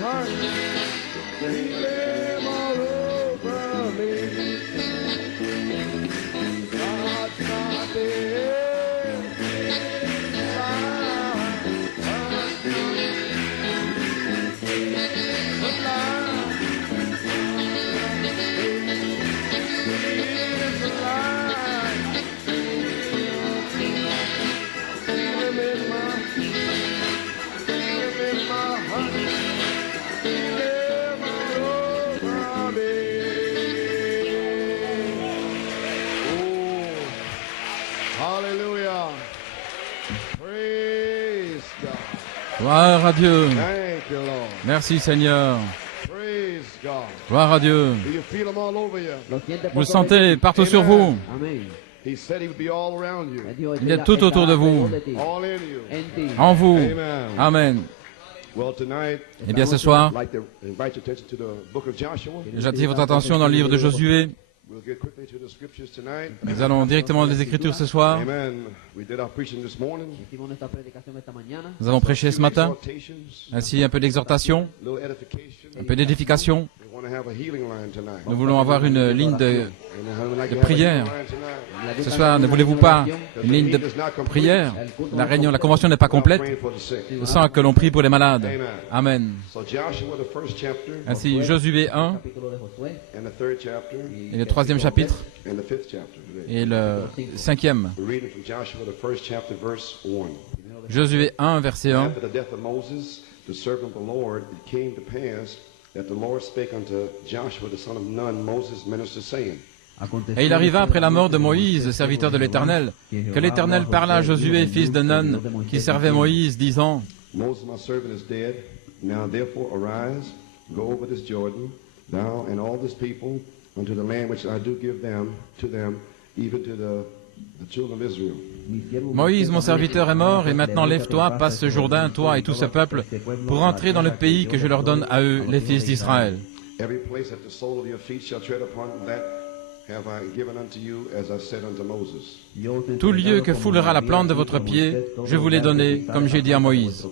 heart. Feel him all over me. God's not dead. Hallelujah. Praise God. Gloire à Dieu. Thank you, Lord. Merci Seigneur. Praise God. Gloire à Dieu. Do you feel them all over you? Vous le sentez partout sur vous. Amén. He said he would be all around you, Il est tout autour de vous, all in you. en vous. Amen. Amen. Well, tonight, Eh bien, ce soir, I'd like to invite your attention to the book of Joshua. j'attire votre attention dans le livre de Josué. We'll get quickly to the scriptures tonight. Nous allons directement des Écritures ce soir. Amen. We did our preaching this morning. Hicimos nuestra predicación esta mañana. Nous avons prêché ce matin. Exhortations, Ainsi, un peu d'exhortation, little edification. un peu d'édification. We want to have a healing line tonight. Nous voulons avoir une ligne de Amen. How many like de to have a prière. healing line tonight? Ce soir, ne voulez-vous pas une ligne de prière? La réunion, la convention n'est pas complète Praying for the sick. sans que l'on prie pour les malades. Amen. So Joshua, the first chapter, Ainsi, Josué 1 Capítulo de Josué. and the third chapter, et le 3e chapitre and the fifth chapter today. et le 5e. We're reading from Joshua, the first chapter, verse 1. Josué 1, verset 1. After the death of Moses, the servant of the Lord, it came to pass that the Lord spake unto Joshua, the son of Nun, Moses' minister, saying, Et il arriva après la mort de Moïse, serviteur de l'Éternel, que l'Éternel parla à Josué, fils de Nun, qui servait Moïse, disant, Moses, my servant, is dead. Now therefore arise, go over this Jordan, thou and all this people, unto the land which I do give them, to them, even to the children of Israel. Moïse, mon serviteur, est mort, et maintenant lève-toi, passe ce Jourdain, toi et tout ce peuple, pour entrer dans le pays que je leur donne à eux, les fils d'Israël. Every place that the sole of your feet shall tread upon, that have I given unto you, as I said unto Moses. Tout lieu que foulera la plante de votre pied, je vous l'ai donné, comme j'ai dit à Moïse.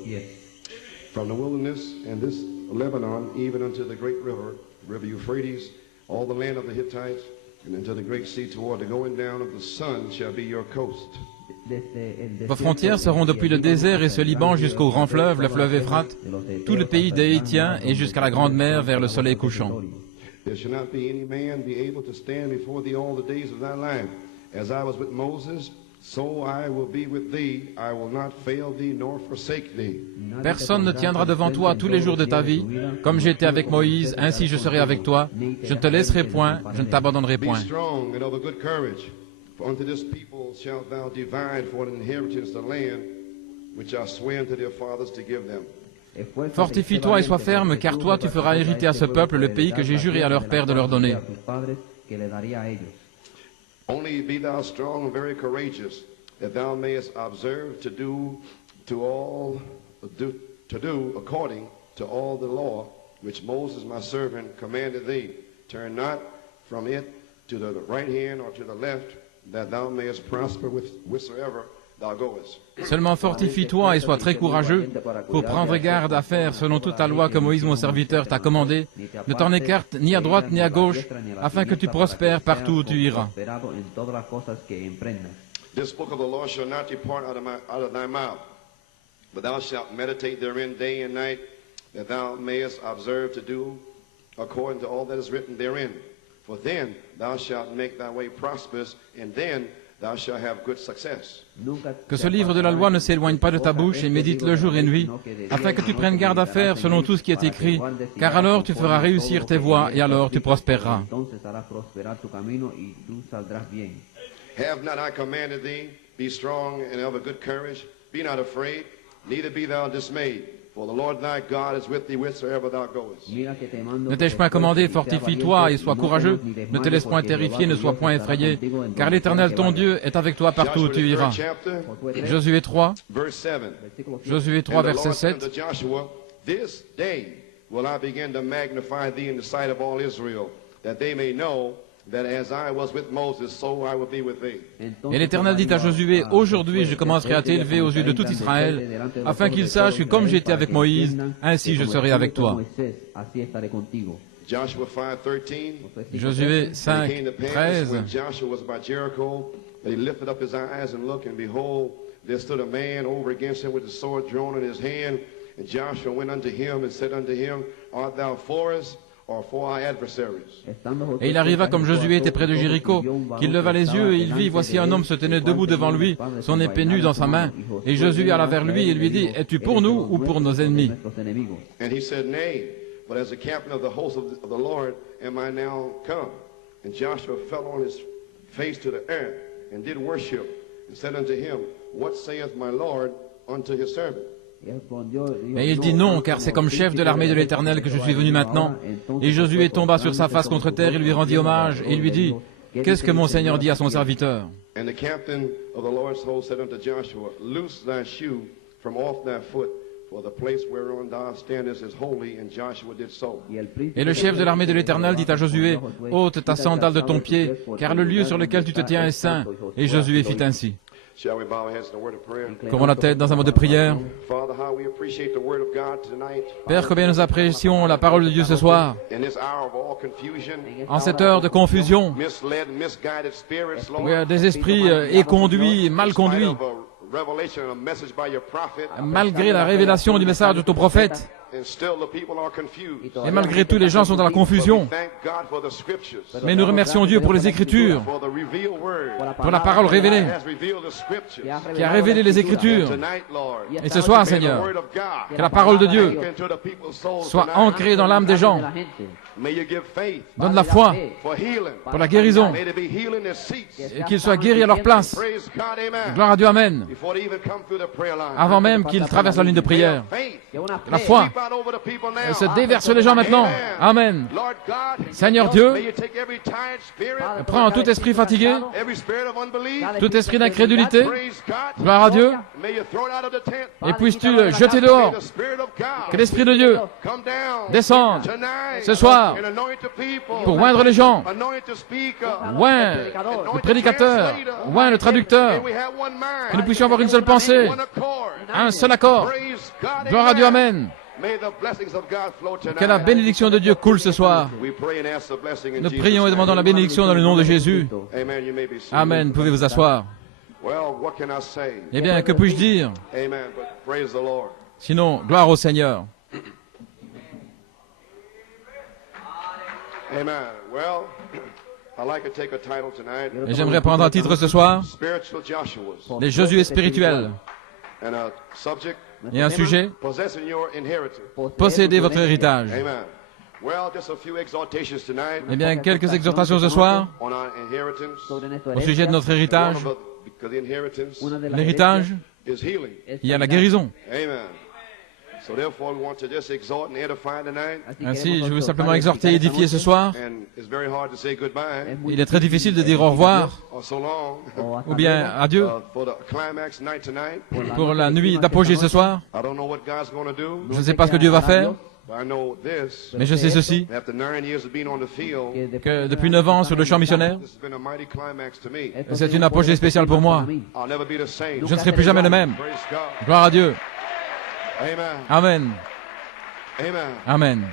From the wilderness and this Lebanon, even unto the great river, river Euphrates, all the land of the Hittites, and into the great sea toward the going down of the sun shall be your coast. Vos frontières seront depuis le désert et ce Liban jusqu'au grand fleuve, le fleuve Euphrate, tout le pays des Hétiens et jusqu'à la grande mer vers le soleil couchant. There shall not be any man be able to stand before thee all the days of thy life. As I was with Moses, so I will be with thee. I will not fail thee nor forsake thee. Personne ne tiendra devant toi tous les jours de ta vie. Comme j'étais avec Moïse, ainsi je serai avec toi. Je ne te laisserai point, je ne t'abandonnerai Be point. strong and of a good courage, for unto this people shalt thou divide for an inheritance the land which I swear unto their fathers to give them. Fortifie-toi et sois ferme, car toi tu feras hériter à ce peuple le pays que j'ai juré à leur père de leur donner. Only be thou strong and very courageous, that thou mayest observe to do according to all the law which Moses my servant commanded thee. Turn not from it to the right hand or to the left, that thou mayest prosper whithersoever thou goest. Seulement fortifie-toi et sois très courageux pour prendre garde à faire selon toute la loi que Moïse mon serviteur t'a commandée. Ne t'en écarte ni à droite ni à gauche, afin que tu prospères partout où tu iras. This book of the law shall not depart out of thy mouth, but thou shalt meditate therein day and night, that thou mayest observe to do according to all that is written therein. For then thou shalt make thy way prosperous, and then thou shalt have good success. Que ce livre de la loi ne s'éloigne pas de ta bouche et médite-le jour et nuit, afin que tu prennes garde à faire selon tout ce qui est écrit, car alors tu feras réussir tes voies et alors tu prospéreras. Have not I commanded thee, be strong and of a good courage, be not afraid, neither be thou dismayed, for the Lord thy God is with thee whithersoever thou goest. Ne t'ai-je point commandé, fortifie-toi et sois courageux, ne te laisse point terrifier, ne sois point effrayé, car l'Éternel ton Dieu est avec toi partout où tu iras. Josué 3, Verse 7. Josué 3, And the verset Lord said 7. unto Joshua, this day will I begin to magnify thee in the sight of all Israel, that they may know that as I was with Moses, so I will be with thee. Et l'Éternel dit à Josué, aujourd'hui je commencerai à t'élever aux yeux de tout Israël, afin qu'ils sachent que comme j'étais avec Moïse, ainsi je serai avec toi. Joshua 5:13. Josué 5, It came to pass 13. when Joshua was by Jericho, that he lifted up his eyes and looked, and behold, there stood a man over against him with a sword drawn in his hand. And Joshua went unto him and said unto him, Art thou for us, or for our adversaries? Et il arriva comme Josué était près de Jéricho, qu'il leva les yeux et il vit, voici un homme se tenait debout devant lui, son épée nue dans sa main. Et Josué alla vers lui et lui dit, es-tu pour nous ou pour nos ennemis? And he said, Nay, but as the captain of the host of the Lord am I now come. And Joshua fell on his face to the earth, and did worship, and said unto him, What saith my Lord unto his servant? Et il dit non, car c'est comme chef de l'armée de l'Éternel que je suis venu maintenant. Et Josué tomba sur sa face contre terre, il lui rendit hommage, et il lui dit, qu'est-ce que mon Seigneur dit à son serviteur? And the captain of the Lord's host said unto Joshua, Loose thy shoe from off thy foot, for the place whereon thou standest is holy. And Joshua did so. Et le chef de l'armée de l'Éternel dit à Josué, ôte ta sandale de ton pied, car le lieu sur lequel tu te tiens est saint. Et Josué fit ainsi. Shall we bow our heads in a word of prayer? Couvrons la tête dans un mot de prière. Father, how we appreciate the word of God tonight. Père, combien nous apprécions la parole de Dieu ce soir. In this hour of all confusion, En cette heure de confusion, misled, misguided spirits, Lord. où il y a des esprits éconduits, mal conduits, In spite of a revelation and a message by your prophet, malgré la révélation du message de ton prophète, and still the people are confused. et malgré tout les gens sont dans la confusion. Thank God for the scriptures, Mais nous remercions Dieu pour les Écritures, for the revealed word pour la parole révélée, that has revealed the scriptures. qui a révélé les Écritures. Tonight, Lord, Et ce soir, may the Seigneur, word of God que la parole de Dieu sink into the people's souls soit tonight. ancrée dans l'âme des gens. May you give faith Donne la foi for healing. pour la guérison, May there be healing in seats. et qu'ils soient guéris à leur place. Praise God, amen. Gloire à Dieu, Amen. Before they even come through the prayer line. Avant même qu'ils traversent la ligne de prière. Faith. La foi Sweep out over the people now. se déverse sur les gens maintenant. Amen. Lord God, Seigneur Dieu, may you take every tired spirit, prends tout esprit fatigué, every spirit of unbelief. tout esprit d'incrédulité. Praise God. Gloire à Dieu. May you throw it out of the tent. Et puisses-tu le jeter May dehors. the spirit of God Que l'Esprit de Dieu come down descende tonight ce soir and anoint the people. pour oindre les gens. Anoint the speaker. Oint le prédicateur, oint le traducteur. May we have one mind. Que nous puissions avoir une seule pensée, One accord. un seul accord. Praise God. Gloire à Dieu, Amen. May the blessings of God flow tonight. Que la bénédiction de Dieu coule ce soir. We pray and ask the blessing in Nous Jesus' prions et name. demandons la bénédiction dans le nom de Jésus. Amen. You may be seated. Amen. Pouvez vous asseoir. Well, what can I say? Eh bien, que puis-je dire? Amen. But praise the Lord. Sinon, gloire au Seigneur. Amen. Well, I'd like to take a title tonight. Et j'aimerais prendre un titre ce soir, Spiritual Joshua's. les Josué spirituels, And a subject. et un sujet, Possessing your inheritance. possédez votre héritage. Amen. Well, just a few exhortations tonight Eh bien, quelques exhortations ce soir on our inheritance. au sujet de notre héritage. Because the inheritance L'héritage, is healing. il y a la guérison. Amen. So therefore, we want to just exhort and edify tonight. Ainsi, je veux simplement exhorter et édifier ce soir. And it's very hard to say goodbye Il est très difficile de dire au revoir or so long ou bien adieu for the climax night tonight. pour la nuit d'apogée ce soir. I don't know what God's going to do, Je ne sais pas ce que Dieu va faire, but I know this. mais je sais ceci, After 9 years of being on the field, que depuis 9 ans sur le champ missionnaire, this has been a mighty climax to me. c'est une apogée spéciale pour moi. I'll never be the same. Je ne serai plus jamais le même. Praise God. Gloire à Dieu. Amen. Amen. Amen. Amen.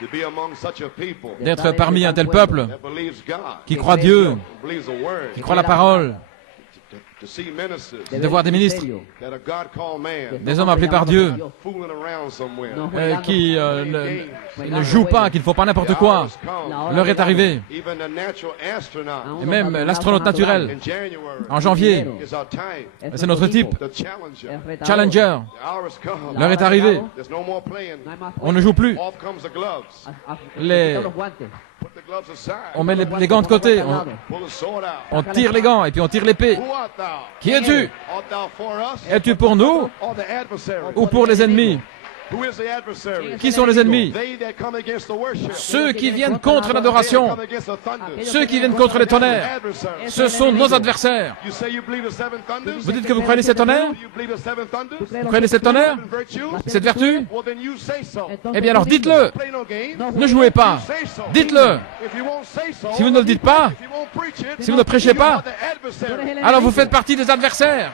To be among such a people D'être parmi un tel peuple that believes God, qui croit Dieu, believes the word, qui croit la parole, to see ministers de voir des ministres, that are God-called man des hommes appelés par Dieu, fooling around somewhere. qui ne jouent pas, qui ne font pas n'importe quoi. L'heure est arrivée. Even the natural astronaut Et même l'astronaute naturel, in January en janvier, is our time. c'est notre type. The challenger. Challenger, The hour has come. l'heure est arrivée. There's no more playing. On ne joue plus. Off comes the gloves. Les- Put the gloves aside. On met les gants de côté, Pull the sword out. on tire les gants et puis on tire l'épée. Who art thou? Qui es-tu? Art thou for us Es-tu pour nous or the adversary? ou pour les ennemis? Who is the adversary? Qui sont les ennemis? They that come against the worship. Ceux qui viennent contre l'adoration, Come against the thunder. ceux qui viennent contre les tonnerres, Adversary. ce sont nos adversaires. You say you believe the seven thunders? Vous dites que vous croyez ces tonnerres? You believe the seven thunders? Vous croyez ces tonnerres? Seven virtues? Cette vertu? Well, then you say so. Eh bien alors dites-le. Play no games. Ne jouez pas. Say so. Dites-le. If you won't say so, Si vous ne le dites pas, if you won't preach it, si vous ne prêchez you are pas, the adversary. alors vous faites partie des adversaires.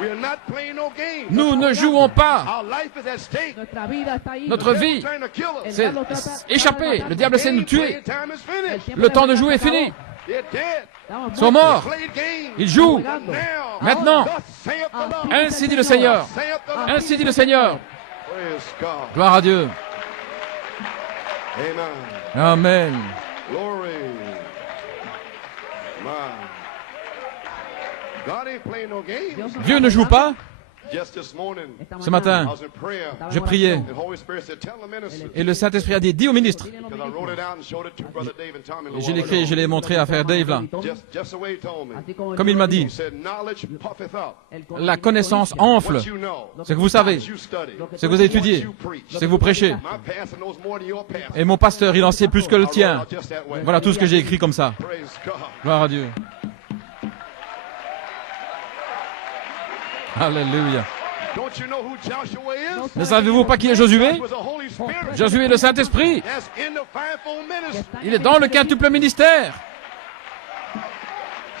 We are not playing no games. Nous ne jouons pas. Our life is at stake. Notre vie, Trying to kill us. c'est échapper. Le diable essaie de nous tuer. Playing time is finished. Le temps de jouer est fini. They're dead. Ils sont morts. Played games. Ils jouent. Now, Maintenant, thus saith the Lord. ainsi dit le Seigneur. Saith the Lord. Ainsi dit le Seigneur. Praise God. Gloire à Dieu. Amen. Amen. Glory. My. God ain't playing no games. Dieu ne joue pas. Just this morning, Ce I matin, was in prayer. je priais. The Holy Spirit said, tell the minister. Et le Saint-Esprit a dit, dis au ministre. Because I wrote it out and showed it to Brother Dave and Tommy. a little Je l'ai while écrit et ago. je l'ai montré à frère Dave là. Just the way he told me. Comme il m'a dit, He said, knowledge puffeth up. la connaissance enfle. What you know. Ce que vous savez, What you study. ce que vous étudiez, What you preach. ce que vous prêchez. My pastor knows more than your pastor. Et mon pasteur, il en sait plus que le I wrote tien. out just that way. Voilà tout ce que j'ai écrit comme ça. Praise God. Gloire à Dieu. Alléluia. Don't you know who Joshua is? Ne savez-vous pas qui est Josué? Was the Holy Spirit. Josué est le Saint-Esprit. That's in the fivefold ministry. Il est dans le quintuple ministère.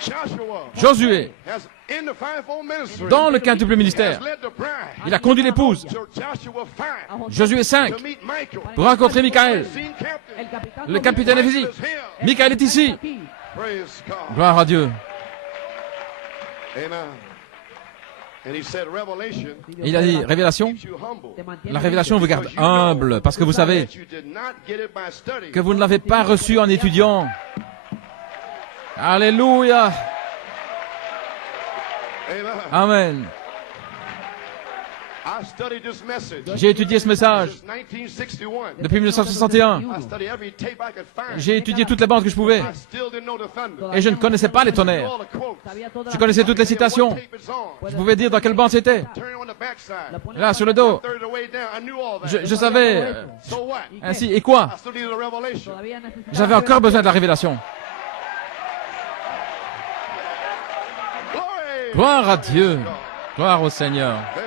Joshua Josué, has in the fivefold ministry. dans le quintuple ministère, Has led the bride. il a conduit l'épouse. So Joshua 5 Josué 5, to meet Michael. pour rencontrer Michael. Scene captain. Le capitaine est ici. Is here. Michael est ici. Praise God. Gloire à Dieu. Amen. And he said, Revelation Il a dit, révélation, keeps you humble. la révélation vous garde humble, parce que vous savez That you did not get it by study. que vous ne l'avez pas reçu en étudiant. Alléluia. Amen. Amen. I studied this message J'ai étudié ce message since 1961. depuis 1961. I studied every tape I could find. J'ai étudié toutes les bandes que je pouvais. I still didn't know the thunder. Et je ne connaissais pas les tonnerres. All the quotes. Je connaissais toutes les citations. What tape it's on. Je pouvais dire dans quelle bande c'était. Turn on the backside. Là, sur le dos. Third of the way down. I knew all that. Je savais. So what? Ainsi, et quoi? I still needed a revelation. J'avais encore besoin de la révélation. Glory. Gloire à Dieu. Gloire au Seigneur. Amen.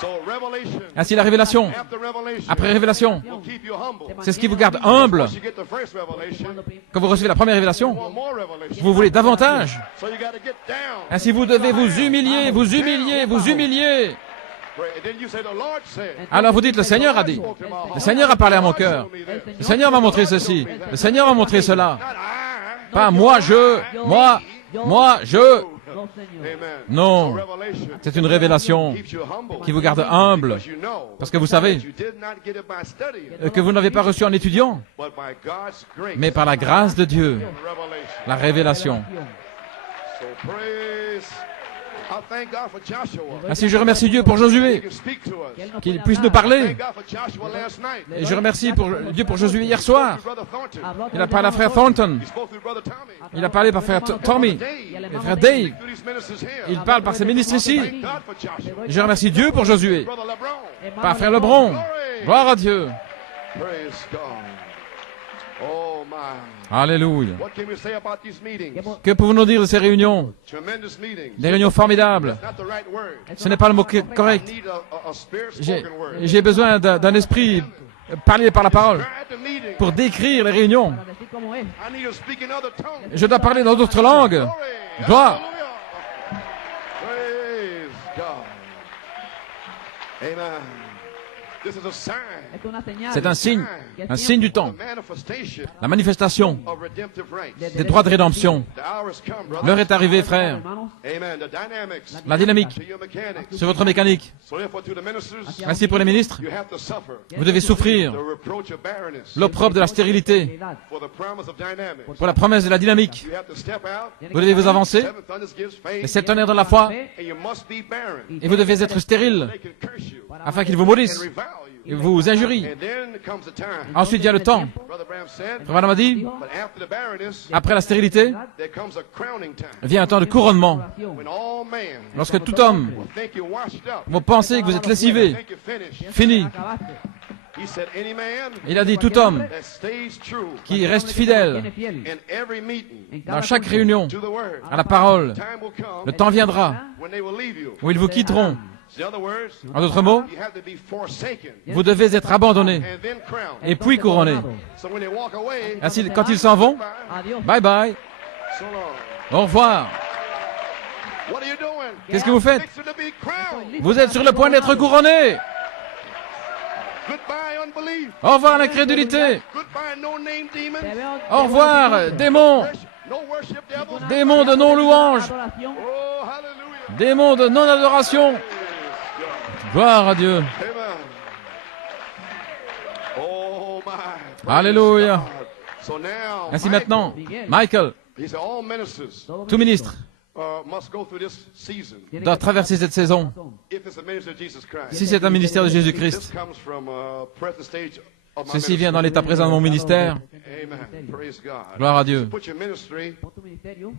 So revelation. Ainsi, la révélation. After revelation. Après révélation, Will keep you humble. c'est ce qui vous garde humble. Once you get the first revelation, Quand vous recevez la première révélation, you want more revelation. vous voulez davantage. So you got to get down. Ainsi, vous devez vous humilier, vous humilier, vous humilier. Pray. And then you say, the Lord said. Alors vous dites, le Seigneur a dit. Le Seigneur a parlé à mon cœur. Le Seigneur m'a montré ceci. Le Seigneur m'a montré cela. Not I. Pas moi, je. Moi, je. Amen. Non. So revelation C'est une révélation keeps you humble. qui vous garde humble. Because you know Parce que vous savez that you did not get it by studying, que vous n'avez pas reçu en étudiant, but by God's grace. mais par la grâce de Dieu, Revelation. la révélation. So praise. I thank God for Joshua. Ainsi, je remercie Dieu pour He Josué, can speak to us. qu'il puisse nous parler. Thank God for Joshua last night. Et je remercie Dieu pour Josué hier soir. Brother Thornton. Il a parlé à frère Thornton. He spoke to Brother Tommy. Il a parlé par frère Tommy. Et frère Dave. Through these ministers here. Il parle par ses ministres ici. Thank God for Joshua. Je remercie Dieu pour Josué. Brother LeBron. Par frère Lebron. Gloire à Dieu. Praise God. Oh my. Alléluia. What can we say about these meetings? Que pouvons-nous dire de ces réunions? Tremendous meetings. Des réunions formidables. Not the right word. Ce n'est pas le mot correct. I need a spirit J'ai spoken word. j'ai besoin d'un esprit parlé par la parole Describe the meeting. pour décrire les réunions. I need to speak in other tongues. Je dois parler dans d'autres langues. Glory. Gloire. Hallelujah. Praise God. Amen. This is a sign. C'est un signe du temps, The manifestation la manifestation of redemptive rights. des droits de rédemption. The hour has come, brother. L'heure est arrivée, frère. Amen. The dynamics La dynamique to your mechanics. sur votre mécanique. So therefore, to the ministers, Ainsi pour les ministres, you have to suffer vous devez souffrir the reproach of barrenness l'opprobre de la stérilité for the promise of dynamics. pour la promesse de la dynamique. You have to step out. Vous devez vous avancer. Seven thunders gives Les faith. 7 tonnerres dans la foi And you must be barren. et vous devez être stérile They can curse you afin qu'ils vous maudissent and revile you. vous injurie. And then comes the time. Ensuite vient le temps. Brother Branham said, Frère Branham a dit, but after the barrenness, après la stérilité, there comes a crowning time. vient un temps de couronnement. When all men Lorsque tout homme will think you're washed up, va penser que vous êtes lessivé, think you're finished. fini. He said, any man Il a dit, tout homme that stays true qui reste fidèle in every meeting dans chaque réunion to the word, à la parole, time will come le temps viendra when they will leave you. où ils vous quitteront. In other words, En d'autres mots, you have to be forsaken vous devez être abandonné and then crowned. et puis couronné. So when they walk away, Ainsi, quand ils s'en vont, bye bye, so long. au revoir. What are you doing? Qu'est-ce que vous faites? Fixing to be crowned. Vous êtes sur le point d'être couronné. Goodbye unbelief. Au revoir l'incrédulité. Goodbye no name demons. Au revoir démons. No worship devils. Démons de non-louange. Oh, hallelujah. Démons de non-adoration. Gloire à Dieu. Amen. Oh my. Praise Alléluia. God. So now, Ainsi Michael, maintenant, Michael, he said all ministers tout ministre, must go through this season doit traverser cette saison. if it's a minister of Jesus Christ. Si c'est un ministère de This Jésus-Christ, comes from present stage of my ceci vient ministry. dans l'état présent de mon ministère. Amen. Praise God. Gloire à Dieu. Put your ministry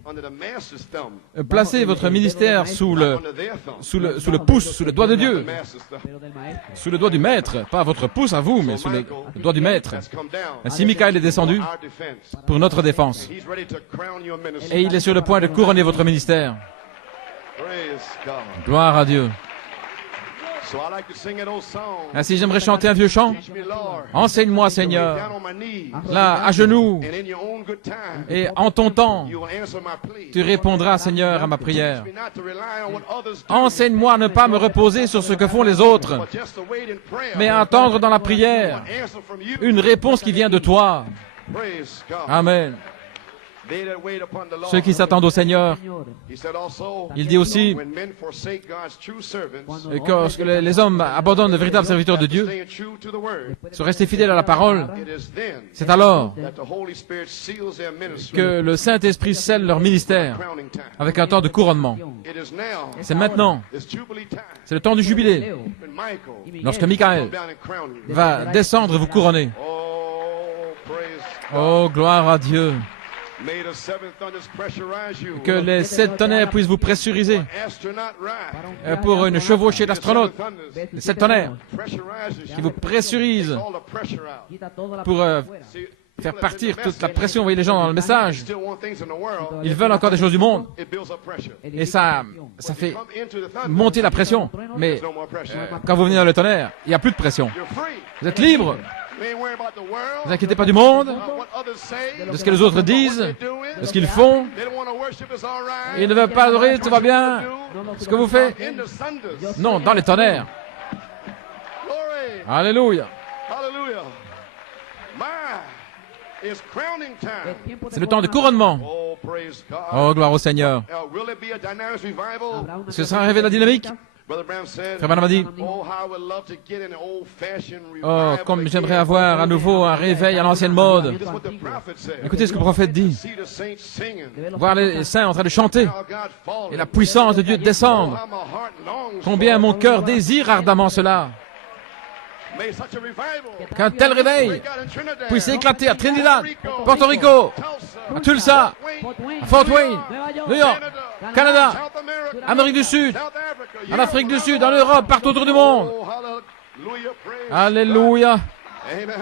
under the master's thumb, Placez votre ministère sous not le, under their thumb. sous le pouce, sous le doigt de The Dieu, master's thumb. sous le doigt du maître, pas votre pouce à vous, mais sous le doigt du maître. That's come down. Ainsi, Michael est descendu Our defense. pour notre défense. He's ready to crown your ministry. Et il est sur le point de couronner votre ministère. Praise God. Gloire à Dieu. So I like to sing an old song. Ainsi, j'aimerais chanter un vieux chant. Teach me, Lord. Enseigne-moi, Down Seigneur, on my knees. là, à genoux, And in your own good time, et en ton temps, you will answer my plea. tu répondras, Seigneur, à ma prière. Teach me not to rely on what others do, Enseigne-moi à ne pas me reposer sur ce que font les autres, but just to wait in prayer. mais à attendre dans la prière An answer from you. une réponse qui vient de toi. Praise God. Amen. They that wait upon the Lord. Ceux qui s'attendent au Seigneur, He said also, il dit aussi when men forsake God's true servants, que lorsque les hommes abandonnent le véritable serviteur de Dieu, staying true to the word, sont restés fidèles à la parole, it is then c'est alors that the Holy Spirit seals their ministry. que le Saint-Esprit scelle leur ministère Crowning time. avec un temps de couronnement. It is now. C'est maintenant, It's jubilee time. c'est le temps du jubilé, When Michael lorsque come Michael down and crown you. va descendre et vous couronner. Oh, praise God. Oh, gloire à Dieu. May the seven thunders pressurize you. Que les 7 tonnerres puissent vous pressuriser Astronaut ride. pour une chevauchée d'astronautes. Seven thunders Les 7 tonnerres pressurizes qui you. vous pressurisent All the pressure out. pour See, faire partir toute la pression. Vous voyez les gens dans le message. still want things in the world. Ils veulent encore des choses du monde. It builds up pressure. Et ça fait Come into the thunder. monter la pression. Mais There's no more pressure. quand vous venez dans le tonnerre, il n'y a plus de pression. You're free. Vous êtes libre. You ain't worried about the Ne world. vous inquiétez pas du monde, What others say. de ce que les autres disent, What they're doing. de ce qu'ils font. They don't want to worship. It's all right. Ils ne veulent pas adorer, tout va bien. Ce que vous faites, In the thunders. non, dans les tonnerres. Glory. Alléluia. Hallelujah. My, it's crowning time. C'est le temps de couronnement. Oh, praise God. Oh, gloire au Seigneur. Will it be a dynamic revival? Est-ce que ça sera arrivé de la dynamique? Brother Branham said, Frère Branham a dit, oh, how I would love to get an old-fashioned oh, revival comme again. j'aimerais avoir à nouveau un réveil à l'ancienne mode. This is what the prophet said. Écoutez ce que le prophète dit. See the saints singing. Voir les saints en train de chanter How God falling. et la puissance de Dieu descendre. How my heart longs Combien for. mon cœur désire ardemment cela. May such a revival Qu'un tel réveil break out in Trinidad, puisse éclater à Trinidad, Porto Rico, à Tulsa, à Fort Wayne, New York, Canada, South America, Amérique du Sud, South Africa, en Afrique du Sud, en Europe, partout autour du monde. Oh, hallelujah, praise Alléluia. Amen.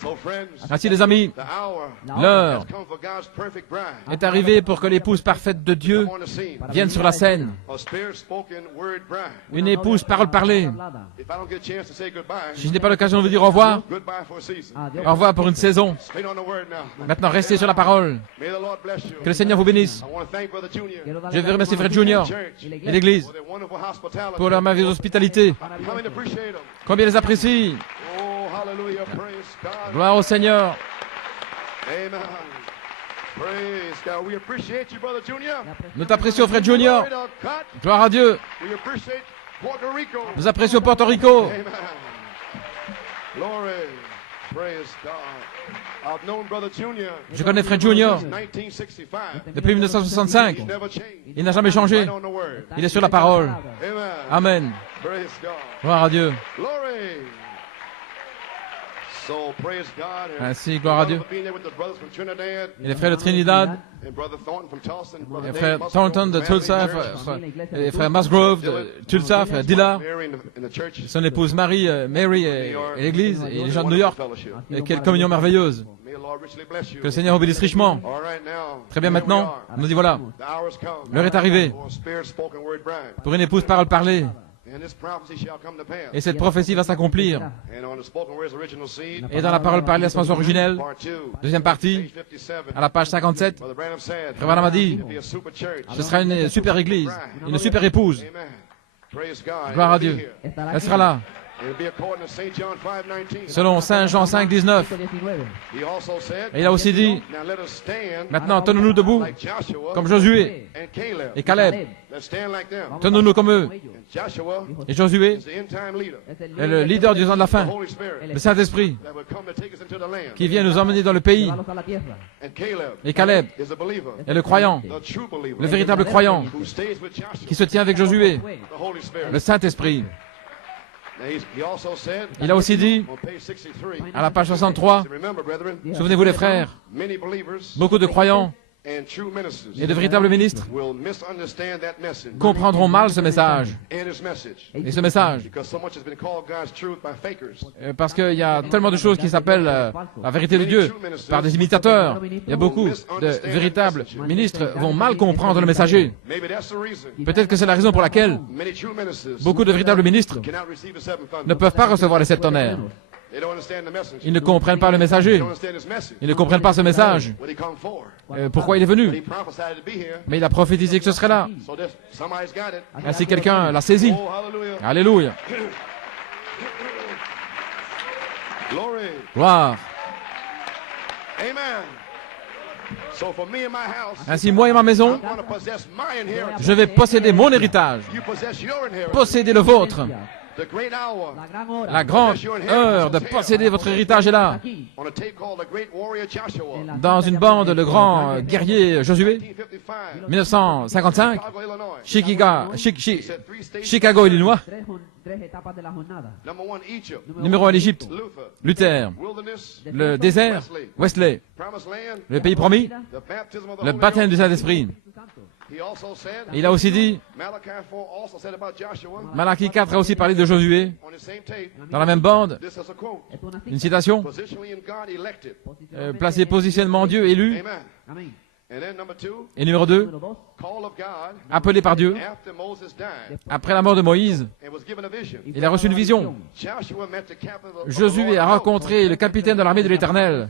So, friends, Ainsi, les amis, the hour l'heure has come for God's perfect bride est arrivée pour que l'épouse parfaite de Dieu on the scene. vienne sur la scène. A spirit-spoken word bride. Une épouse parole parlée. If I don't get a chance to say goodbye, Si je n'ai pas l'occasion de vous dire au revoir, goodbye for a season. au revoir pour une saison. Straight on the word now. Maintenant, restez sur la parole. May the Lord bless you. Que le Seigneur vous bénisse. I want to thank Brother Junior Je veux remercier Frère Junior Church et l'Église for their wonderful hospitality. pour leur merveilleuse hospitalité. How many appreciate them? Combien les apprécie. Oh, hallelujah, praise God. Gloire au Seigneur. Amen. Praise God. We appreciate you, Brother Junior. Nous t'apprécions, Frère Junior. Right, cut. Gloire à Dieu. We appreciate Puerto Rico. Nous apprécions Porto Rico. Amen. Glory. Praise God. I've known Brother Junior Je connais Frère Junior since 1965. depuis 1965. He's never changed. Il n'a jamais changé. Right on the word. Il est sur la parole. Amen. Amen. Praise God. Gloire à Dieu. Glory. So praise God. And Ainsi, gloire à Dieu. being there with the brothers from Trinidad Et les frères de Trinidad, and brother Thornton from Tulsa, and brother les Dave frères Musgrove Thornton from de Manley Tulsa, Church, les frères Musgrove de Tulsa, frère Dilla, Mary in the church, son épouse Marie, Mary et l'église, et les gens de New York. fellowship. Et quelle communion merveilleuse. May the Lord richly bless you. Que le Seigneur vous bénisse richement. All right, now. Très bien, here we maintenant, are. on nous dit voilà, The hour's come. l'heure est arrivée For a spirit-spoken word bride. pour une épouse parole parlée. And this prophecy shall come to pass. Et cette prophétie va s'accomplir. And on the spoken word's original seed, Et dans la parole parlée, la semence originelle, part 2, deuxième partie, page 57, à la page 57, Brother Branham said, Frère Branham a dit, it'll be a super church. ce sera une super église, une super épouse. Amen. Praise God. Gloire à It'll be Dieu. here. Elle sera là. It'll be according to St. John 5:19. Selon Saint Jean 5, 19. He also said, Et il a aussi dit, now let us stand maintenant tenons-nous debout, like Joshua comme Josué and Caleb. et Caleb. Let's stand like them. Tenons-nous comme eux. And Joshua Et Josué is the end-time leader, est le leader du temps de la the fin, Holy Spirit, le Saint-Esprit, that will come to take us into the land. qui vient nous emmener dans le pays. And Caleb Et Caleb is a believer, est le croyant, the true believer, le véritable croyant, who stays with Joshua, qui se tient avec Josué, the Holy Spirit. le Saint-Esprit. Now he also said, Il a aussi dit, on page 63, à la page 63, to remember, brethren, souvenez-vous les frères, many believers beaucoup de croyants and true ministers et de véritables ministres will misunderstand that message comprendront mal ce message. and his message, Et ce message, because so much has been called God's truth by fakers. parce qu'il y a tellement de choses qui s'appellent la vérité de Dieu par des imitateurs. Il y a beaucoup de véritables ministres vont mal comprendre le messager. Maybe that's the reason Peut-être que c'est la raison pour laquelle many true ministers beaucoup de véritables ministres cannot receive the seven ne thunders. peuvent pas recevoir les sept tonnerres. They don't understand the message. Ils ne comprennent pas le messager. They don't understand his message. Ils ne comprennent pas ce message. What he come for. Pourquoi il est But he venu. prophesied to be here. Mais il a prophétisé que ce serait là. So this, somebody's got it. Ainsi quelqu'un l'a saisi. Oh, hallelujah. Alléluia. Glory. Gloire. Amen. So for me and my house, Ainsi moi et ma maison, I'm going to possess my inheritance. je vais posséder mon héritage. You possess your inheritance. Possédez le vôtre. The great hour La grande heure de posséder votre héritage est là. on a tape called The Great Warrior Joshua. Dans une bande, le grand guerrier Josué, 1955. 1955, Chicago, Illinois. Chicago, Illinois. Number 1, Egypt. Numéro 1, l'Égypte. Luther. Luther. Wilderness. Le désert, Wesley. Promised land. Le pays promis, The baptism of the le Holy baptême du Ghost. Saint-Esprit. He also said, Et il a aussi dit, Malachi 4 also said about Joshua Malachie 4 a aussi parlé de Josué, on the same tape. dans la même bande, This is a quote. une citation, Positionally in God elected. placé positionnement Dieu élu. Amen. And then number 2, Et numéro 2, call of God appelé par Dieu, after Moses died après la mort de Moïse, and was given a vision. il a reçu une vision. Joshua met the captain of the Josué a Lord. rencontré le capitaine de l'armée de l'Éternel.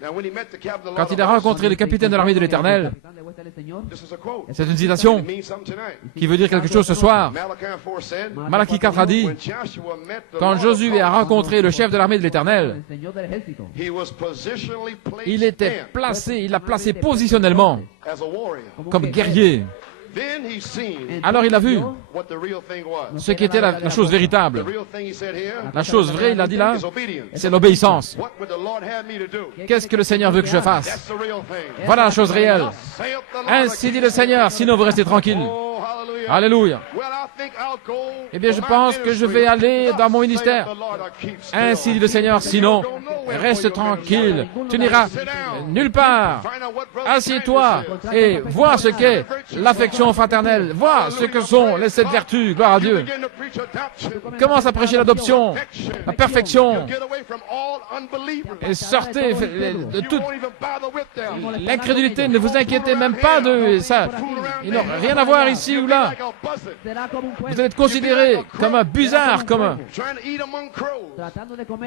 Now when he met the captain of the Quand Lord il a of hosts, rencontré le capitaine de l'armée de l'Éternel, this is a quote. c'est une citation It means something tonight. qui veut dire quelque chose ce soir. Malachi 4 said, Malachie 4 a dit, when Joshua met the quand Lord of Josué a hosts, rencontré le chef de l'armée de l'Éternel, he was positionally placed il était in placé, il l'a placé positionnellement as a warrior. comme guerrier. Then he seen Alors il a vu what the real thing was. ce qui était la chose The véritable. real thing he said here La chose vraie, il a dit là, is obedience. c'est l'obéissance. What would the Lord have me to do? Qu'est-ce que le Seigneur veut que je fasse? That's the real thing. Voilà la chose réelle. Saith the Lord. Ainsi dit le Seigneur, sinon vous restez tranquille. Oh, hallelujah. Alléluia. Well, I think I'll go Eh bien, je for my pense que je vais aller dans mon ministry. ministère. Thus saith the Lord, I'll keep still. Ainsi dit le Seigneur, sinon, reste tranquille. Tu n'iras nulle part. Find out what brother Assieds-toi kindness is. et vois ce qu'est l'affection fraternelle. Vois ce que sont les sept vertus. Gloire à Dieu. Begin to preach adoption. Commence à prêcher l'adoption, la perfection, Get away from all unbelievers. et sortez de You toute won't even bother with them. l'incrédulité. Ne vous inquiétez même pas d'eux. Ça, ils n'ont rien à voir ici ou là. Like a buzzard. Vous êtes considérés comme un busard, comme un... Trying to eat among crows.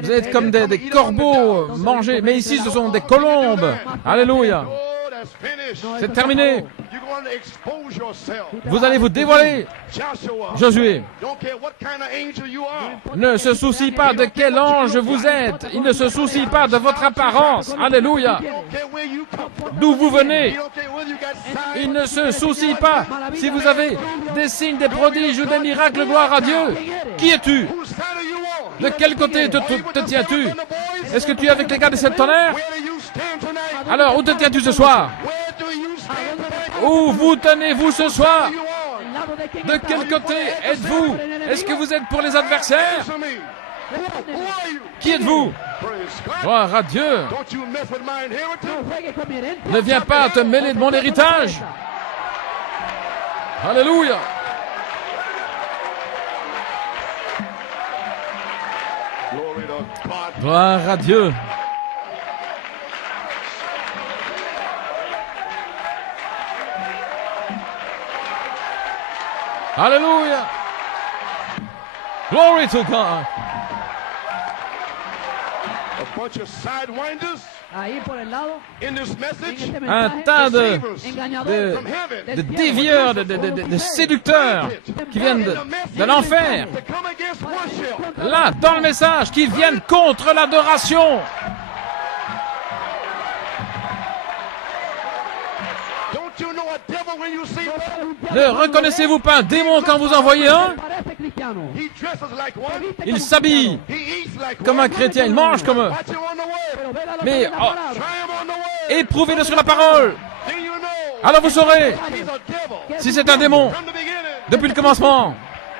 Vous êtes comme des corbeaux mangés, mais ici ce sont des colombes. Alléluia. Oh, that's finished. C'est terminé. You're going to expose yourself. Vous allez vous dévoiler. Joshua. Josué Don't care what kind of angel you are. ne se soucie pas de quel ange vous êtes. Il ne se soucie pas de votre apparence. Alléluia. He don't care where you come from. D'où vous He venez. don't care whether you got signs. Il ne se soucie pas si vous avez des signes, des prodiges ou des miracles. Gloire à Dieu. Qui es-tu? Whose side are you on? De quel côté te tiens-tu? Est-ce que tu es avec les gars des sept tonnerres? Where do you stand tonight? Alors, où te tiens-tu ce soir? Where do you stand tonight? Où vous tenez-vous ce soir? You on? De quel côté êtes-vous? Est-ce que vous êtes pour les adversaires? Answer me. Who are you? Qui êtes-vous? Praise God. Gloire à Dieu. Don't you mess with my inheritance. Ne viens pas te mêler de mon héritage. Alléluia. Glory to God. Gloire à Dieu. Alléluia. Glory to God. A bunch of sidewinders Ahí por el lado, in this en message. este Un mensaje, tas de engañadores From heaven. de dévieurs, de séducteurs qui viennent de l'enfer. To come against worship. Là, dans le message, qui viennent contre l'adoration. Don't you know a devil when you see one? Ne reconnaissez-vous pas un démon quand vous en voyez un? Parece cristiano. He dresses like one. Il s'habille He eats like comme one. un chrétien, il mange comme eux. Watch him on the word. Pero vela lo Mais, que es la oh, palabra. Try him on the word. éprouvez-le sur la parole. Then you know. Alors vous saurez He's a devil. si c'est un démon. From the beginning. Depuis le commencement,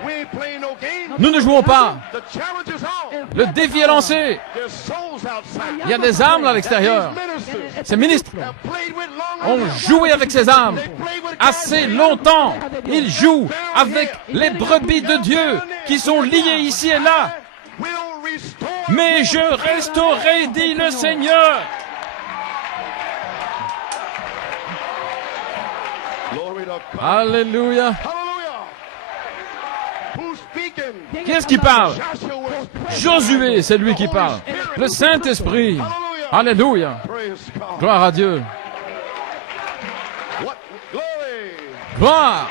We ain't playing no game. nous ne jouons pas. The challenge is on. Le défi est lancé. There's souls outside. Il y a des âmes là à l'extérieur. These ministers Ces ministres have played with long ont joué avec ces âmes assez longtemps. Ils jouent avec les brebis de Dieu qui sont liées ici et là. will restore. Mais je restaurerai, dit le Seigneur. Glory to God. Alléluia. Hallelujah. Who's speaking? Qui est-ce qui parle? Joshua. Josué, c'est lui qui parle. Le Saint-Esprit. Alléluia. Praise God. Gloire à Dieu. What glory. Gloire.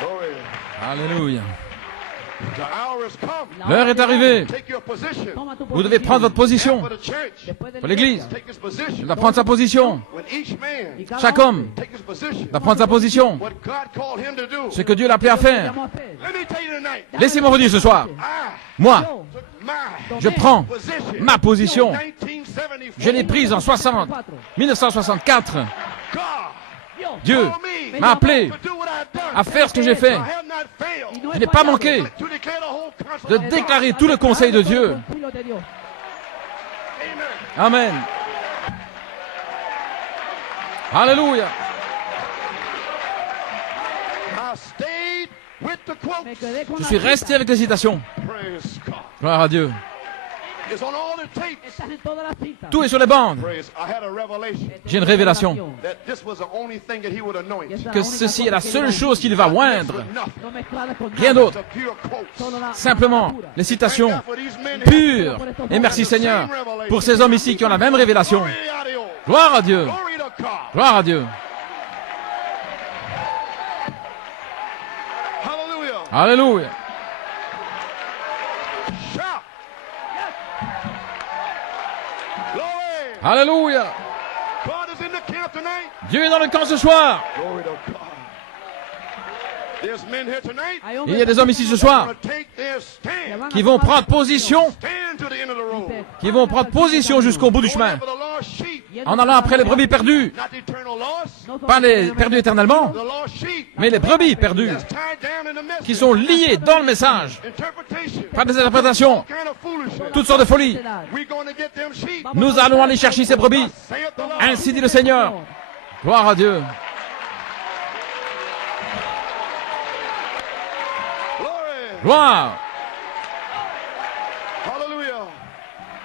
Glory. Alléluia. The hour has come. L'heure est arrivée. Take your position. Toma tu Vous devez prendre votre position. For the church. Después de Pour l'Église, Take his il position. doit prendre sa position. When each man Chaque homme take his position. doit prendre sa position. What God called him to do. Ce que Dieu l'a appelé à faire. llamó a hacer. Let me tell you tonight. Laissez-moi vous dire ce soir. I Moi, took my je prends position. ma position. 1974. Je l'ai prise en 1964. God Dieu told me m'a appelé to do what I've done. à faire ce que j'ai fait. I have not failed Je n'ai pas manqué to declare the whole counsel de of God. déclarer tout le conseil de Dieu. Concilio de Dios. Amen. Amen. Alléluia. I stayed with the quotes. Me quedé con Je la suis cita. resté avec les citations. Praise God. Gloire à Dieu. It's on all the tapes. Estás en todas las citas. Tout est sur les bandes. Praise. I had a revelation J'ai une révélation that this was the only thing that he would anoint. que ceci est la seule chose qu'il va oindre. Nothing. No mezcladas con Rien nada. d'autre. The pure quotes. Solo la Simplement pura. les citations Thank God for these men. pures. Et merci Seigneur pour ces hommes ici qui ont la même révélation. Glory a Dios. Gloire à Dieu. Glory to God. Gloire à Dieu. Hallelujah. Alléluia. Shout. Glory. Alléluia. God is in the camp tonight. Dieu est dans le camp ce soir. Glory to God. There's men here tonight. Hay Il hombres y a des hommes ici ce soir Gonna take their stand. qui vont prendre position, Stand to the end of the road. qui vont prendre position jusqu'au bout du Going chemin, after the lost sheep. en allant après les brebis perdues. Not the eternal lost. no son Pas les perdus éternellement, The lost sheep. mais les brebis perdues That's tied down in the message. qui sont liées dans le message Interpretation. par des interprétations, Kind of foolishness. toutes sortes de folies. We're going to get them sheep. Nous allons aller chercher ces brebis. Saith the Lord. Ainsi dit le Seigneur. Gloire à Dieu. Glory. Gloire. Hallelujah.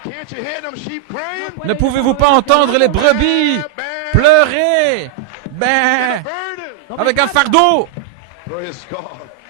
Can't you hear them sheep crying? Ne pouvez-vous pas entendre les brebis pleurer? Ben, Burden. avec un fardeau. Praise God.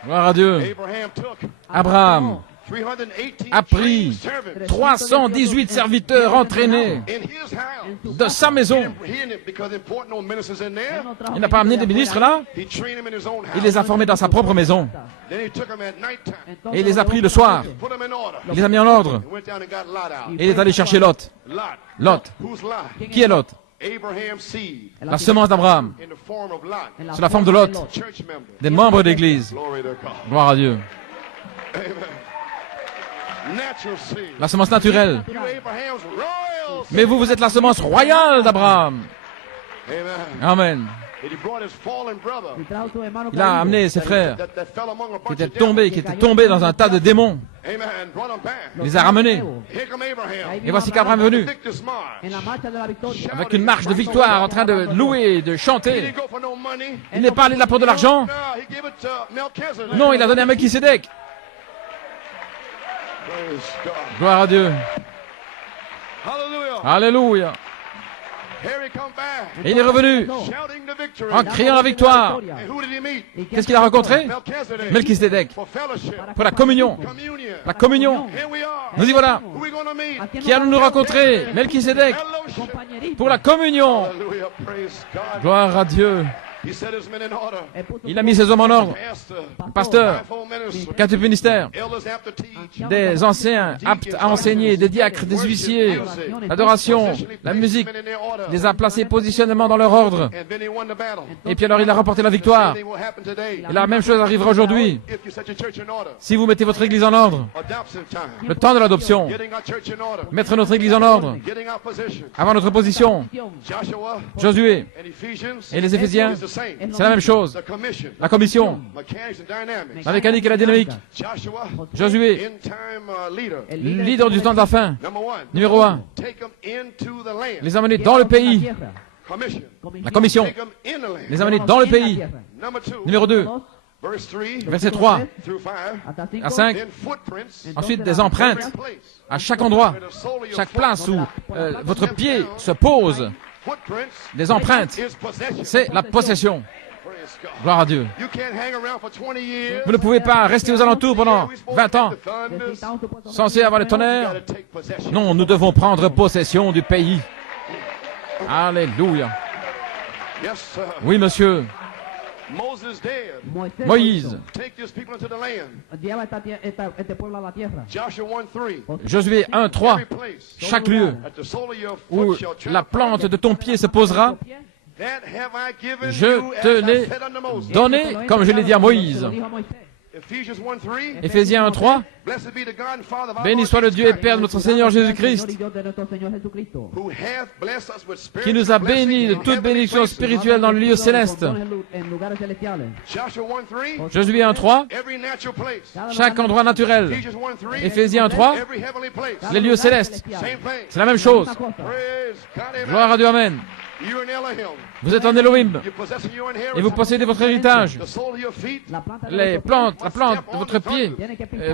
Gloire à Dieu. Abraham took Abraham 318 a pris servants 318 serviteurs entraînés in his house. de sa maison. He didn't, because there weren't no ministers in there. Il n'a pas amené des ministres là. He trained them in his own house. Il les a formés dans sa propre maison. Then he took them at nighttime. Et il les a pris le soir. Put them in order. Il les a mis en ordre. He went down and got Lot out. Et il est allé chercher Lot. Lot. Lot. Who's Lot? Qui est Lot? Abraham's seed La semence d'Abraham. in the form of Lot. C'est la forme de Lot. Church member. Des membres d'église. Glory to God. Gloire à Dieu. Amen. natural seed. la semence naturelle. You Abraham's royal seed. Mais vous, vous êtes la semence royale d'Abraham. Amen. Amen. And he brought his fallen brother Y trajo su hermano Il a caído, amené ses frères that fell among a qui bunch étaient of devils. tombés dans un tas de démons. Amen. Brought them back. Il les a ramenés. Here come Abraham. Et voici qu'Abraham est venu Victor's march. en la marcha de la victoria. avec une marche de victoire en train de louer, de He chanter. didn't go for no money. Il n'est pas allé là pour de l'argent. No, he gave it to Melchizedek. Non, il a donné à Melchisédek. Praise God. Gloire à Dieu. Hallelujah. Alléluia. Here he come back. Et il est revenu Shouting the victory. en criant la victoire. And who did he meet? Qu'est-ce qu'il a rencontré? Melchizedek. Melchisédek. For fellowship. Pour la communion. Communion. La communion. Here we are. Nous y voilà. Who we gonna meet? Qui allons-nous rencontrer? Melchisédek. Fellowship. Compañerito. Pour la communion. Hallelujah. Praise God. Gloire à Dieu. He set his men in order. Il a mis ses hommes en ordre. Pastor. Pasteur, Fivefold ministry. quatre ministères, Elders have to teach. des anciens aptes à enseigner, des diacres, des huissiers, l'adoration, la musique, les a placés positionnement dans leur ordre. And then he won the battle. Et puis alors il a remporté la victoire. Same thing will happen today. Et la même chose arrivera aujourd'hui. If you set your church in order. Si vous mettez votre église en ordre, Adoption time. le temps de l'adoption, Getting our church in order. mettre notre église en ordre, Getting our position. avoir notre position, Joshua Josué and Ephesians. et les Éphésiens, It's the same. c'est la même chose. The commission. La commission, Mechanics and dynamics. la mécanique et la dynamique. Joshua. Josué, In time leader. leader du temps de la fin. Number one. Numéro 1, Take them into the land. les amener dans le pays. Commission. La commission, Take them in the land. les amener dans le pays. Number two. Numéro 2, Verse 3 verset 3 through 5. à 5, Then footprints. ensuite des empreintes Place. à chaque endroit, Where the sole of your chaque foot place où votre pied se pose, Footprints des empreintes, is possession. c'est la possession. Praise God. Gloire à Dieu. You can't hang around for 20 years. Vous ne pouvez pas rester aux alentours pendant 20 ans, censé avoir le You tonnerre. gotta take possession. Non, nous devons prendre possession du pays. Alléluia. Yes, sir. Oui, monsieur. Moses dead. Moïse, Take these people into the land. Lleva este pueblo a la tierra. Joshua 1:3. Josué 1, 3, Every place chaque lieu at the sole of your où foot shall tread la upon plante de ton pied se posera, that have I given je you te as I l'ai said unto Moses. donné, comme je l'ai dit à Moïse. Ephesians 1:3. Éphésiens 1, 3, Blessed be the God and Father of our béni Lord soit le Jesus Dieu et Christ, Père de notre Seigneur Jésus-Christ, who hath blessed us with qui nous a spiritual bénis de blessings in toute heavenly bénédiction places. spirituelle dans le lieu céleste. Joshua 1:3. Josué 1, 3, Every natural place. chaque endroit naturel. Ephesians 1:3. Éphésiens 1, 3, Every heavenly place. les lieux célestes. Same place. C'est la même chose. Praise God. Amen. Gloire à Dieu, Amen. You're in Elohim. Vous êtes en Elohim You're possessing your et vous inheritance. possédez votre héritage. The sole of your feet. Les plantes, la plante de votre pied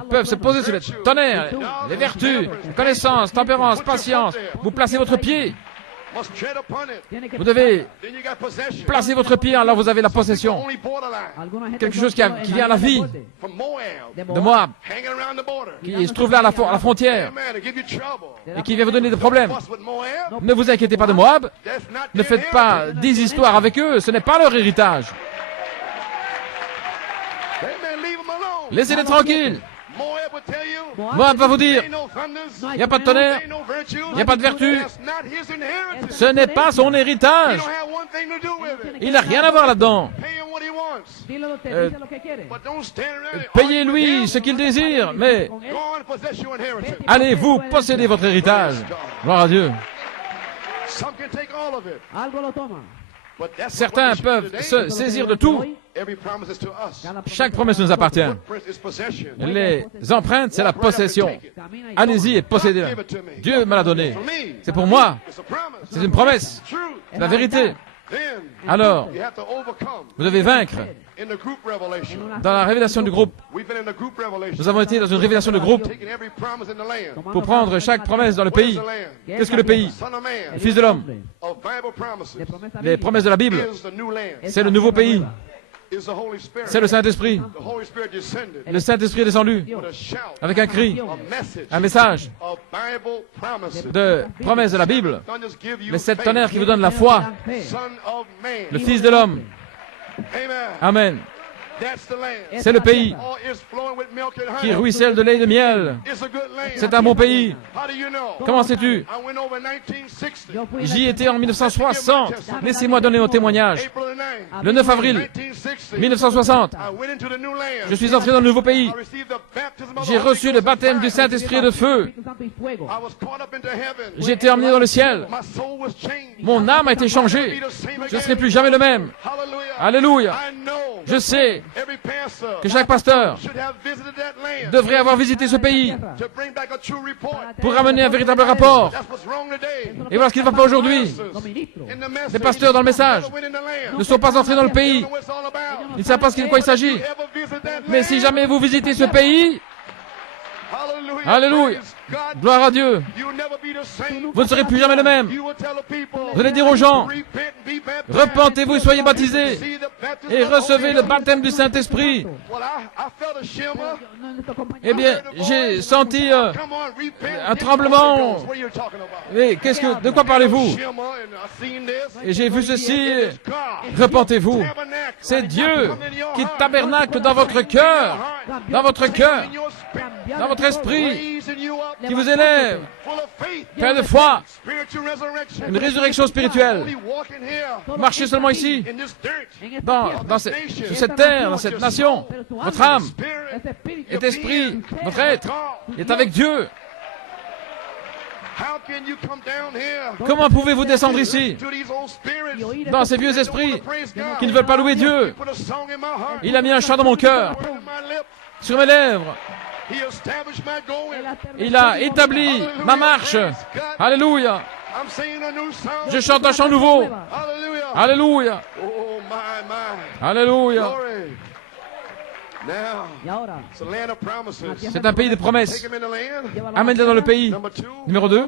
peuvent se poser sur le tonnerre, les vertus, connaissance, tempérance, patience. Vous placez votre pied. Must tread upon it. Vous devez Then you got possession. placer votre pied, alors vous avez la possession. Only borderline. Quelque chose qui vient à la vie From Moab. de Moab, Hanging around the border. qui se trouve là à la frontière Amen. To give you trouble. et qui vient vous donner des problèmes. Fuss with Moab. Ne vous inquiétez pas de Moab, That's not ne their faites pas heritage. des histoires avec eux, ce n'est pas leur héritage. Amen. Leave them alone. Laissez-les tranquilles. Moab will tell you. Moab va vous dire, Ain't no thunders. il n'y a pas de tonnerre, Ain't no virtues. il n'y a pas de vertu, That's not his inheritance. ce n'est pas son He héritage. don't have one thing to do with it. Il n'a rien à voir là-dedans. Pay him what he wants. Dice lo que quiere. But don't stand around and argue with Payez-lui him. ce qu'il désire, mais Go on and possess your inheritance. allez-vous posséder votre héritage. Gloire à Dieu. Some can take all of it. Algo lo toma. But that's Certains not what we peuvent should se today. saisir de tout. Every promise is to us. Chaque promesse nous appartient. Footprint is possession. Les empreintes, c'est la possession. Allez-y et possédez-la. Dieu me l'a donné. For me, C'est pour moi. it's a promise. C'est une promesse. Truth. C'est la vérité. Then Alors, you have to overcome. vous devez vaincre. In the group revelation. Dans la révélation du groupe, We've been in the group revelation. nous avons été dans une révélation de groupe Taking every promise in the land. pour prendre chaque promesse dans le What is pays. the land? Qu'est-ce que le pays? Son of man. Le Fils de l'homme. Of Bible promises. Les promesses de la Bible, Is the new land. c'est le nouveau pays. Is the Holy Spirit. C'est le Saint-Esprit. The Holy Spirit descended Le Saint-Esprit est descendu with a shout. avec un cri, A message. un message Of Bible promises. de promesses de la Bible. Thunders give you Les sept faith. tonnerres qui vous donnent la foi. Son of man. Le Fils de l'homme. Amen. Amen. That's the land. C'est le pays All is flowing with milk and qui honey. ruisselle de lait et de miel. It's a good land. C'est un bon pays. How do you know? Comment sais-tu? I went over 1960. J'y étais en 1960. Laissez-moi donner mon témoignage. April the 9th. Le 9 avril 1960. 1960, I went into the new land. je suis entré dans le nouveau pays. I received the baptism of J'ai reçu le baptême du Saint-Esprit et de feu. J'ai été emmené dans le ciel. Mon âme a été changée. Je ne serai plus jamais le même. Alléluia. Je sais que chaque pasteur devrait avoir visité ce pays pour ramener un véritable rapport. Et voilà ce qui ne va pas aujourd'hui. Les pasteurs dans le message ne sont pas entrés dans le pays. Ils ne savent pas de quoi il s'agit. Mais si jamais vous visitez ce pays, alléluia, gloire à Dieu, vous ne serez plus jamais le même. Vous allez dire aux gens, repentez-vous et soyez baptisés et recevez le baptême du Saint-Esprit. Eh bien, j'ai senti un tremblement. Mais de quoi parlez-vous? Et j'ai vu ceci. Repentez-vous. C'est Dieu qui tabernacle dans votre cœur, dans votre esprit, qui vous élève, plein de foi, une résurrection spirituelle. Marchez seulement ici, sur cette terre, dans cette nation. Votre âme est esprit, votre être est avec Dieu. Comment pouvez-vous descendre ici, dans ces vieux esprits qui ne veulent pas louer Dieu? Il a mis un chant dans mon cœur, sur mes lèvres. Il a établi ma marche. Alléluia. Je chante un chant nouveau. Alléluia. Alléluia. C'est un pays de promesses. Amène-les dans le pays. Numéro 2.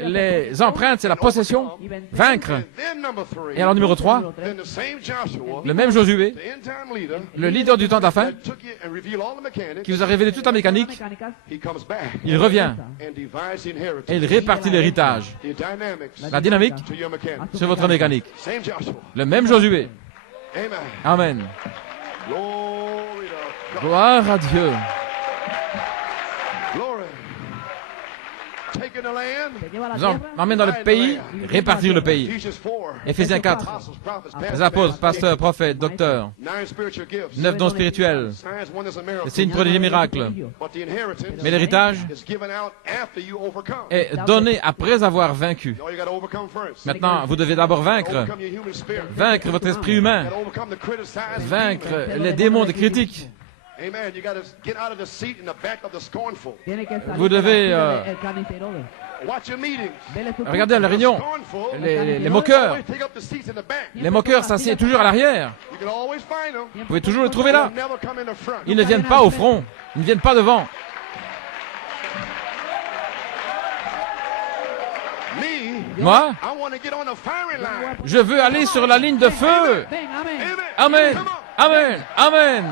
Les empreintes, c'est la possession. Vaincre. Et alors numéro 3. Le même Josué, le leader du temps de la fin, qui vous a révélé toute la mécanique, il revient et il répartit l'héritage. La dynamique sur votre mécanique. Le même Josué. Amen. Gloire à Dieu. Nous emmène dans le pays, répartir le pays. Éphésiens 4. Les apôtres, pasteurs, prophètes, docteurs. 9 dons spirituels. Les signes, prodiges, miracles. Mais l'héritage est donné après avoir vaincu. Maintenant, vous devez d'abord vaincre. Vaincre votre esprit humain. Vaincre les démons de critique. Vous devez regarder à la réunion, les moqueurs. Les moqueurs s'assiedent toujours à l'arrière. Vous pouvez toujours les trouver là. Ils ne viennent pas au front, ils ne viennent pas devant. Moi, je veux aller sur la ligne de feu. Amen, amen, amen.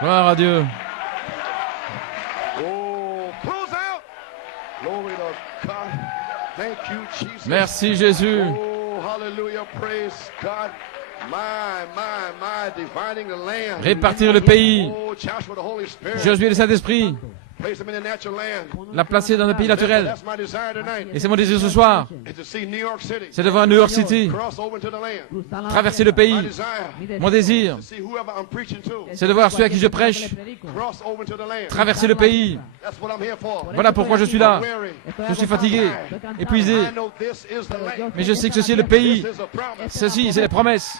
Gloire à Dieu. Merci Jésus. Répartir le pays. Josué le Saint-Esprit. La placer dans le pays naturel. Et c'est mon désir ce soir. C'est de voir New York City. Traverser le pays. Mon désir, c'est de voir ceux à qui je prêche. Traverser le pays. Voilà pourquoi je suis là. Je suis fatigué, épuisé. Mais je sais que ceci est le pays. Ceci, c'est les promesses.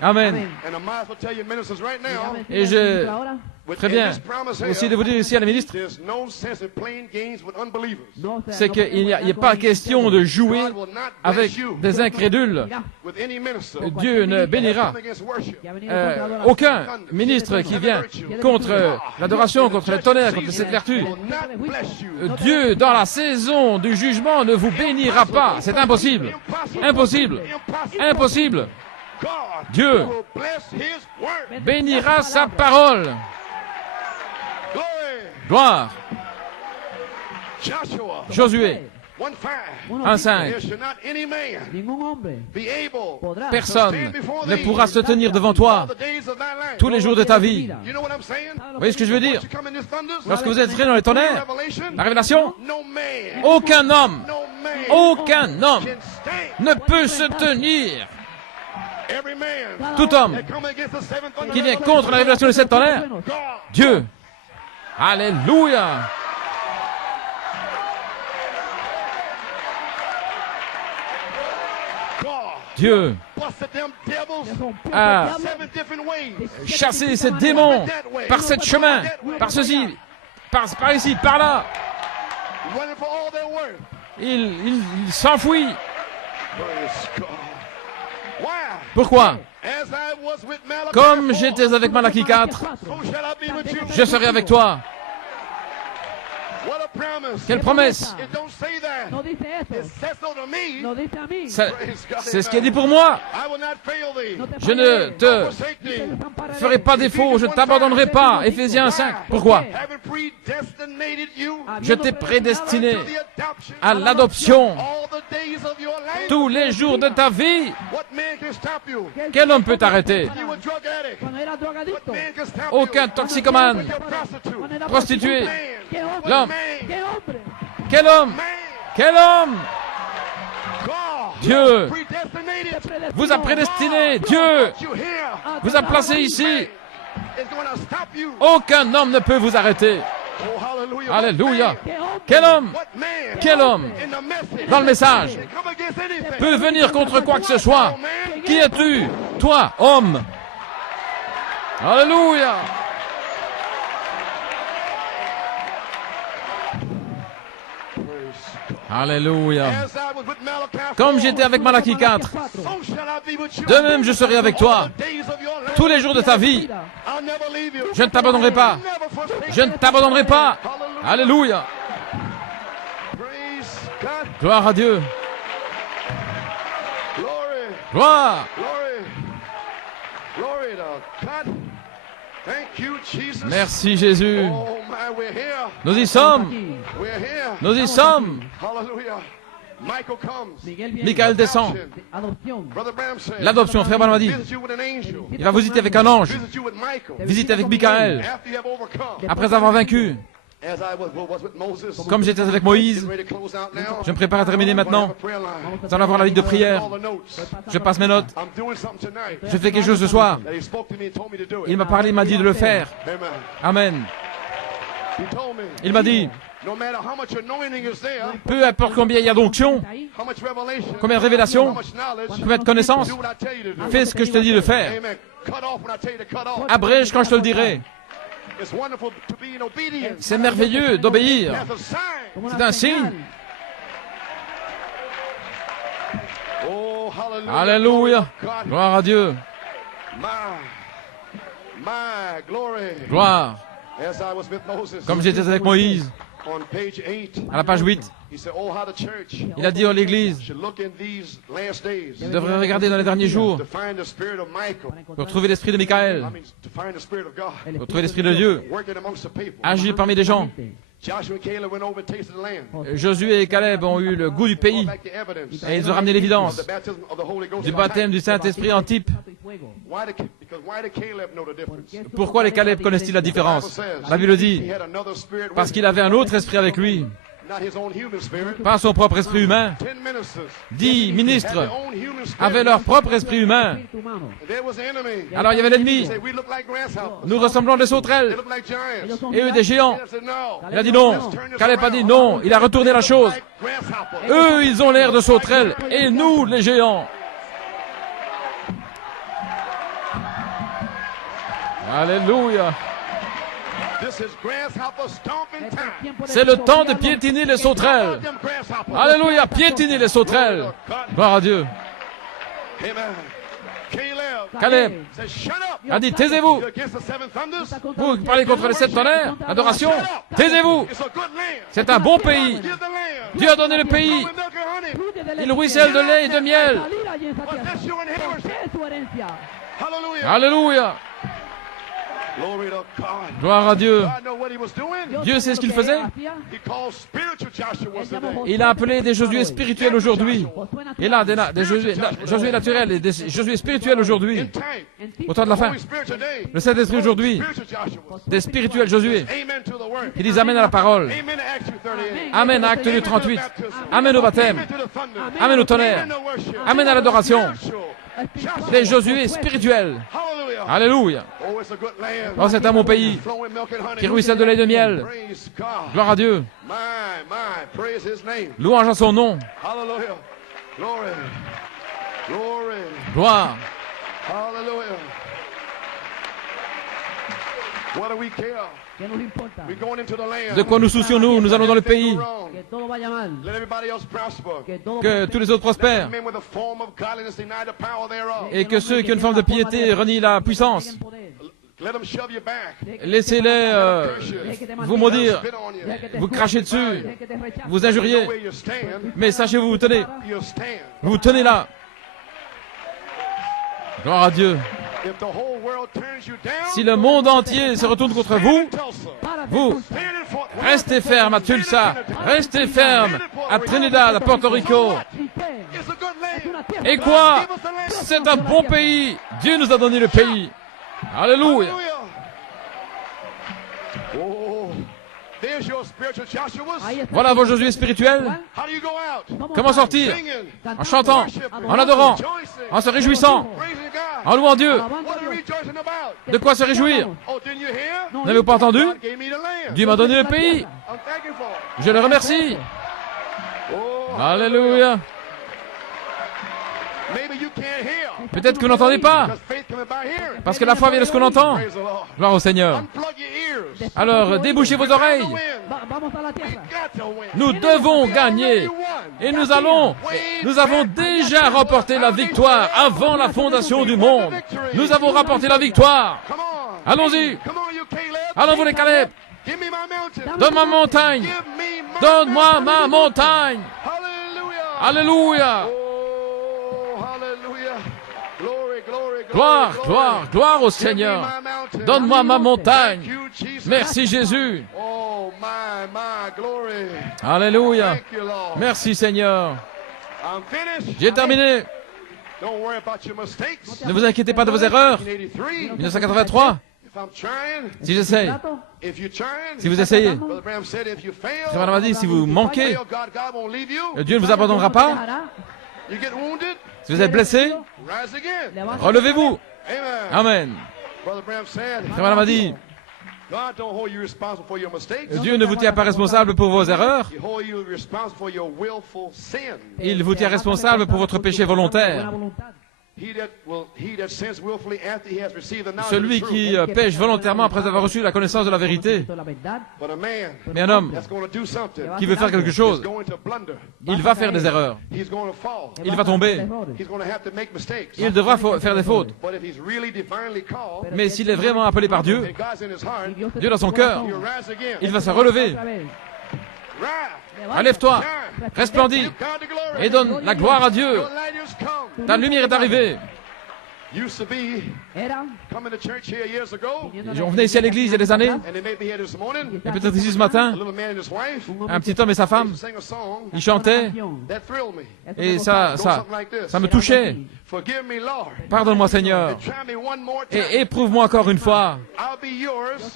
Amen. Et je très bien aussi de vous dire ici à la ministre, c'est qu'il n'y a pas question de jouer avec des incrédules. Dieu ne bénira aucun ministre qui vient contre l'adoration, contre le tonnerre, contre cette vertu. Dieu, dans la saison du jugement, ne vous bénira pas. C'est impossible. Impossible. Impossible. Dieu bénira sa parole. Gloire. Josué 1:5. Personne ne pourra se tenir devant toi tous les jours de ta vie. Vous voyez ce que je veux dire? Lorsque vous êtes entré dans les tonnerres, la révélation, aucun homme ne peut se tenir. tout homme qui vient contre la révélation des 7 tonnerres, Dieu. Alléluia. Dieu a chassé ces démons par 7 chemins, par ceci, par ici, par là. Il s'enfuit. Pourquoi? Comme j'étais avec Malachie 4, je serai avec toi. Quelle promesse! No dice eso. No dice a mí. C'est ce qui est dit pour moi. No te Je ne te ferai pas défaut, je ne t'abandonnerai pas. Éphésiens 5. Pourquoi? Je t'ai prédestiné à l'adoption tous les jours de ta vie. Quel homme peut t'arrêter? Cuando era drogadicto. Aucun toxicomane, Cuando era prostituée. ¡Qué hombre! L'homme. ¡Qué hombre! Quel homme? Quel homme? Dieu vous a prédestiné. Dieu vous a placé ici. Aucun homme ne peut vous arrêter. Alléluia. Quel homme? Quel homme? Dans le message peut venir contre quoi que ce soit. Qui es-tu? Toi, homme. Alléluia. Alléluia. Comme j'étais avec Malachie 4, de même je serai avec toi tous les jours de ta vie. Je ne t'abandonnerai pas. Je ne t'abandonnerai pas. Alléluia. Gloire à Dieu. Gloire. Merci Jésus. Nous y sommes. Nous y sommes. Michael descend. L'adoption, frère Branham a dit. Il va visiter avec un ange. Visiter avec Michael. Après avoir vaincu. Comme j'étais avec Moïse, je me prépare à terminer maintenant. Nous allons avoir la ligne de prière. Je passe mes notes. Je fais quelque chose ce soir. Il m'a parlé, il m'a dit de le faire. Amen. Il m'a dit, peu importe combien il y a d'onction, combien de révélations, combien de connaissances, fais ce que je te dis de faire. Abrège quand je te le dirai. C'est merveilleux d'obéir. C'est un signe. Alléluia. Gloire à Dieu. Gloire. Comme j'étais avec Moïse, à la page 8, il a dit à l'Église, il devrait regarder dans les derniers jours pour trouver l'esprit de Michael, pour trouver l'esprit de Dieu, agir parmi les gens. Josué et Caleb ont eu le goût du pays et ils ont ramené l'évidence du baptême du Saint-Esprit en type. Pourquoi les Caleb connaissent-ils la différence? La Bible dit, parce qu'il avait un autre esprit avec lui, pas son propre esprit humain. 10 ministres avaient leur propre esprit humain. Alors il y avait l'ennemi. Nous ressemblons à des sauterelles et eux des géants. Il a dit non. Caleb a dit non. Il a retourné la chose. Eux, ils ont l'air de sauterelles et nous, les géants. Alléluia. C'est le temps de piétiner les sauterelles. Alléluia, piétiner les sauterelles. Gloire à Dieu. Caleb a dit, taisez-vous. Vous parlez contre les 7 tonnerres, l'adoration, taisez-vous. C'est un bon pays. Dieu a donné le pays. Il ruisselle de lait et de miel. Alléluia. Gloire à Dieu. Dieu sait ce qu'il faisait. Il a appelé des Josué spirituels aujourd'hui. Il a des Josué naturels et des Josué spirituels aujourd'hui. Au temps de la fin. Le Saint-Esprit aujourd'hui. Des spirituels Josué. Qui disent Amen à la parole. Amen à Acte 38. Amen au baptême. Amen au tonnerre. Amen à l'adoration. Des Josué spirituels. Alléluia. Oh, c'est un bon pays qui ruisselle de lait et de miel. Gloire à Dieu. Louange à son nom. Gloire. De quoi nous soucions-nous? Nous allons dans le pays. Que tous les autres prospèrent. Et que ceux qui ont une forme de piété renient la puissance. Laissez-les vous maudire, vous cracher dessus, vous injurier. Mais sachez-vous, vous tenez. Vous tenez là. Gloire à Dieu. Si le monde entier se retourne contre vous, vous restez ferme à Tulsa, restez ferme à Trinidad, à Porto Rico. Et quoi? C'est un bon pays. Dieu nous a donné le pays. Alléluia. Voilà vos Josué spirituels. Comment sortir? En chantant, en adorant, en se réjouissant, en louant Dieu. De quoi se réjouir? N'avez-vous pas entendu? Dieu m'a donné le pays. Je le remercie. Alléluia. Peut-être que vous n'entendez pas, parce que la foi vient de ce qu'on entend. Gloire au Seigneur. Alors, débouchez vos oreilles. Nous devons gagner. Et nous avons déjà remporté la victoire avant la fondation du monde. Nous avons remporté la victoire. Allons-y. Allons, vous les Caleb. Donne-moi ma montagne. Donne-moi ma montagne. Alléluia. Gloire, gloire, gloire au Seigneur. Donne-moi ma montagne. Merci Jésus. Alléluia. Merci Seigneur. J'ai terminé. Ne vous inquiétez pas de vos erreurs. 1983. Si j'essaye. Si vous essayez. Frère Branham a dit, si vous manquez, Dieu ne vous abandonnera pas. Si vous êtes blessé, relevez-vous. Amen. Frère Branham a dit, Dieu ne vous tient pas responsable pour vos erreurs. Il vous tient responsable pour votre péché volontaire. Celui qui pêche volontairement après avoir reçu la connaissance de la vérité. Mais un homme qui veut faire quelque chose, il va faire des erreurs. Il va tomber. Il devra faire des fautes. Mais s'il est vraiment appelé par Dieu, Dieu dans son cœur, il va se relever. Relève-toi, resplendis, et donne la gloire à Dieu. Ta lumière est arrivée. On venait ici à l'église il y a des années, et peut-être ici ce matin, un petit homme et sa femme, ils chantaient, et ça me touchait. Pardonne-moi Seigneur, et éprouve-moi encore une fois.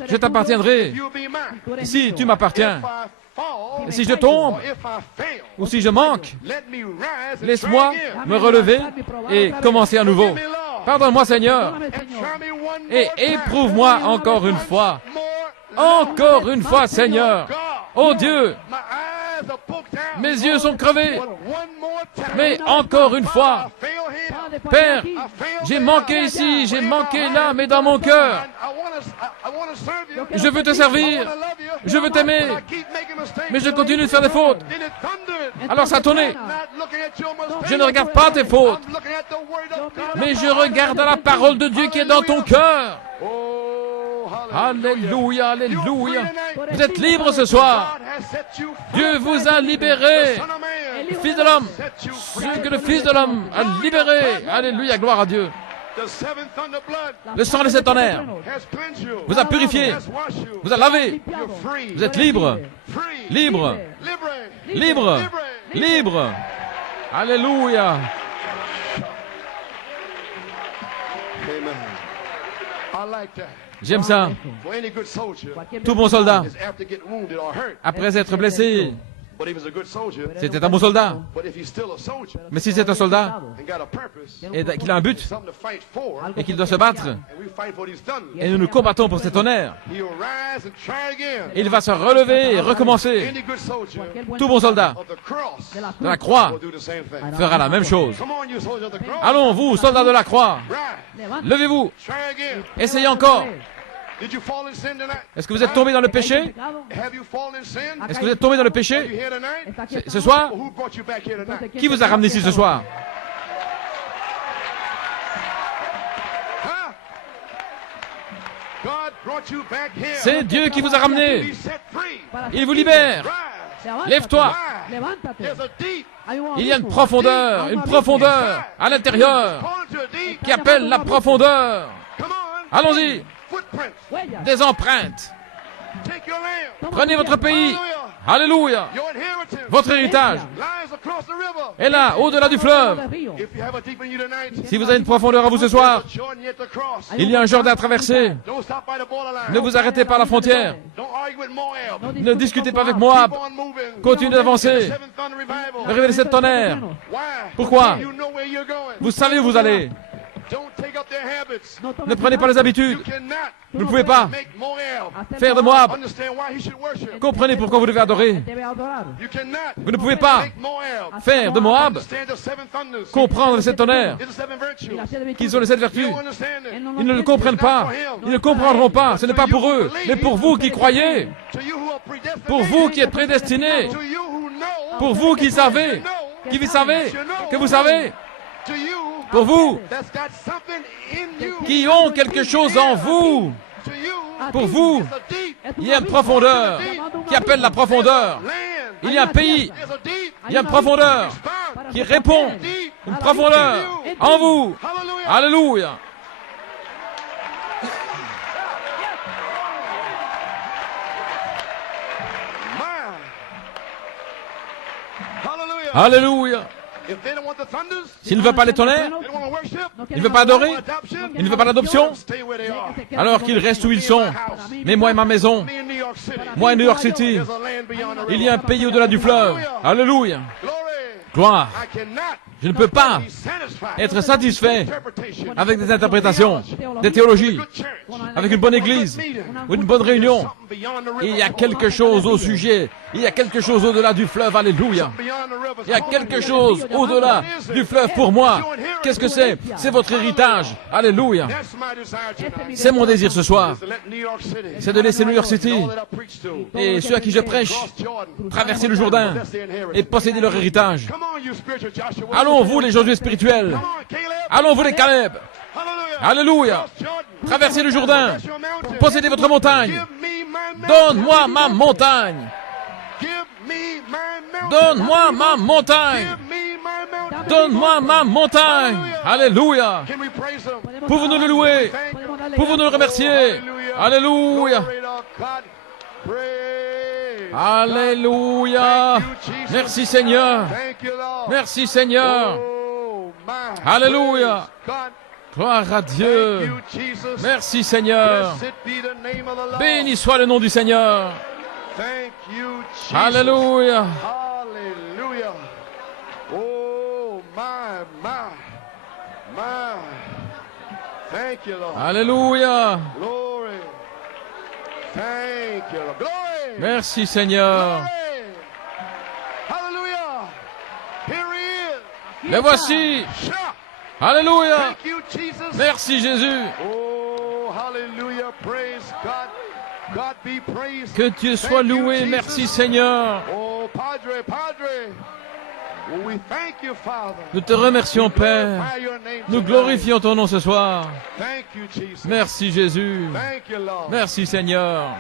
Je t'appartiendrai, si tu m'appartiens. Et si je tombe, ou si je manque, laisse-moi me relever et commencer à nouveau. Pardonne-moi, Seigneur, et éprouve-moi encore une fois. Encore une fois, Seigneur. Oh Dieu, mes yeux sont crevés, mais encore une fois, Père, j'ai manqué ici, j'ai manqué là, mais dans mon cœur, je veux te servir, je veux t'aimer, mais je continue de faire des fautes. Alors ça a tonné. Je ne regarde pas tes fautes, mais je regarde la parole de Dieu qui est dans ton cœur. Alléluia, alléluia. Vous êtes libres ce soir. Dieu vous a libéré. Fils de l'homme, ce que le Fils de l'homme a libéré. Alléluia, gloire à Dieu. Le sang de cet tonnerre vous a purifié, vous a lavé. Vous êtes libre, libre, libre, libre. Alléluia. J'aime ça. Tout bon soldat, après être blessé, c'était un bon soldat. Mais si c'est un soldat et qu'il a un but et qu'il doit se battre, et nous nous combattons pour cet honneur, il va se relever et recommencer. Tout bon soldat de la croix fera la même chose. Allons, vous, soldats de la croix, levez-vous, essayez encore. Est-ce que vous êtes tombé dans le péché? Est-ce que vous êtes tombé dans le péché ce soir? Qui vous a ramené ici ce soir? C'est Dieu qui vous a ramené. Il vous libère. Lève-toi. Il y a une profondeur à l'intérieur qui appelle la profondeur. Allons-y. Des empreintes. Prenez votre pays. Alléluia. Votre héritage est là, au-delà du fleuve. Si vous avez une profondeur à vous ce soir, il y a un Jourdain à traverser. Ne vous arrêtez pas à la frontière. Ne discutez pas avec Moab. Continuez d'avancer. Révélez cette tonnerre. Pourquoi? Vous savez où vous allez. Ne prenez pas les habitudes. Vous ne pouvez pas faire de Moab. Comprenez pourquoi vous devez adorer. Vous ne pouvez pas faire de Moab comprendre cette tonnerre. Qu'ils ont les 7 vertus. Ils ne le comprennent pas. Ils ne comprendront pas. Ce n'est pas pour eux, mais pour vous qui croyez. Pour vous qui êtes prédestinés. Pour vous qui savez. Que vous savez. Pour vous qui ont quelque chose en vous, pour vous, il y a une profondeur qui appelle la profondeur. Il y a un pays, il y a une profondeur qui répond, une profondeur en vous. Alléluia. Alléluia. S'il ne veut pas les tonnerres, il ne veut pas adorer, il ne veut pas l'adoption, alors qu'ils restent où ils sont. Mais moi et ma maison, moi et New York City, il y a un pays au-delà du fleuve. Alléluia. Gloire. Je ne peux pas être satisfait avec des interprétations, des théologies, avec une bonne église ou une bonne réunion. Il y a quelque chose au sujet, il y a quelque chose au-delà du fleuve, alléluia. Il y a quelque chose au-delà du fleuve pour moi. Qu'est-ce que c'est? C'est votre héritage, alléluia. C'est mon désir ce soir, c'est de laisser New York City et ceux à qui je prêche traverser le Jourdain et posséder leur héritage. Allons, vous les Josué spirituels. Allons, vous les Caleb. Alléluia. Traversez le Jourdain. Possédez votre montagne. Donne-moi ma montagne. Donne-moi ma montagne. Donne-moi ma montagne. Alléluia. Pouvons-nous le louer? Pouvons-nous le remercier? Alléluia. Alléluia. Merci Seigneur. Merci Seigneur. Alléluia. Gloire à Dieu. Merci Seigneur. Béni soit le nom du Seigneur. Alléluia. Alléluia. Merci Seigneur. Le voici. Alléluia. Merci Jésus. Que Dieu soit loué. Merci Seigneur. Nous te remercions Père. Nous glorifions ton nom ce soir. Merci Jésus. Merci Seigneur.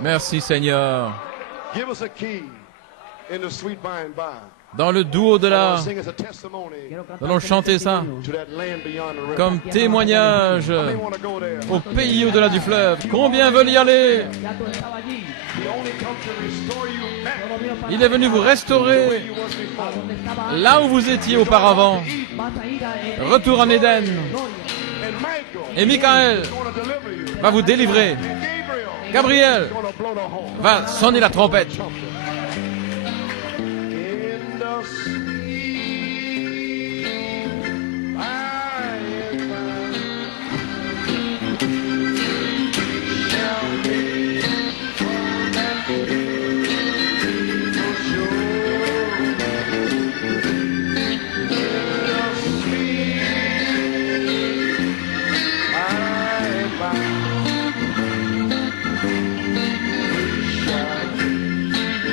Merci Seigneur. Give us a key in the sweet by and by. Dans le doux au-delà, Sing us a testimony nous allons chanter ça to that land beyond the river. comme témoignage How many want to go there? au pays au-delà du fleuve. Combien veulent y aller? Ya tú estabas allí. He only comes to restore you back Solo vino para Il est venu vous restaurer where you was before. a donde estaba là où vous étiez auparavant. vas a ir a Retour en Éden. And Michael Et Michael is going to deliver you. va vous délivrer. And Gabriel Gabriel is going to blow the horn. va sonner la trompette. In the sweet by and by shall be on that day for sure. In the sweet by and by we shall be.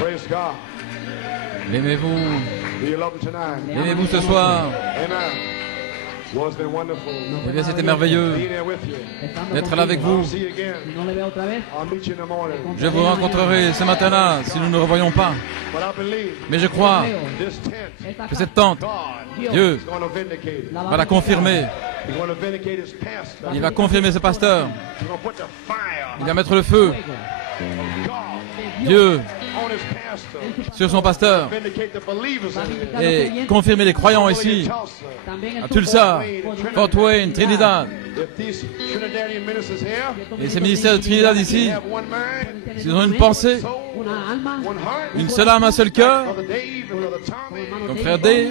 Praise God. L'aimez-vous? Do you love him tonight? L'aimez-vous ce soir? Amen. Well, it's been wonderful. Eh bien, c'était merveilleux Being there with you. d'être là avec vous. I'll see you again. I'll meet you in the morning. Je vous rencontrerai ce matin-là si nous ne nous revoyons pas. But I believe Mais je crois this tent, que cette tente, God Dieu is going to vindicate it. va la confirmer. He's going to vindicate his pastor. Il va confirmer ce pasteur. He's going to put the fire Il va mettre le feu, of God Dieu, on his pastor. sur son pasteur Vindicate the believers in here. et confirmer les croyants ici, à Tulsa, Fort Wayne, Trinidad. If these Trinidadian ministers here, Et ces ministères de Trinidad ici, have one mind, s'ils ont une pensée, soul, one heart, une seule âme, un seul cœur, Brother Dave and Brother Tommy, comme frère Dave,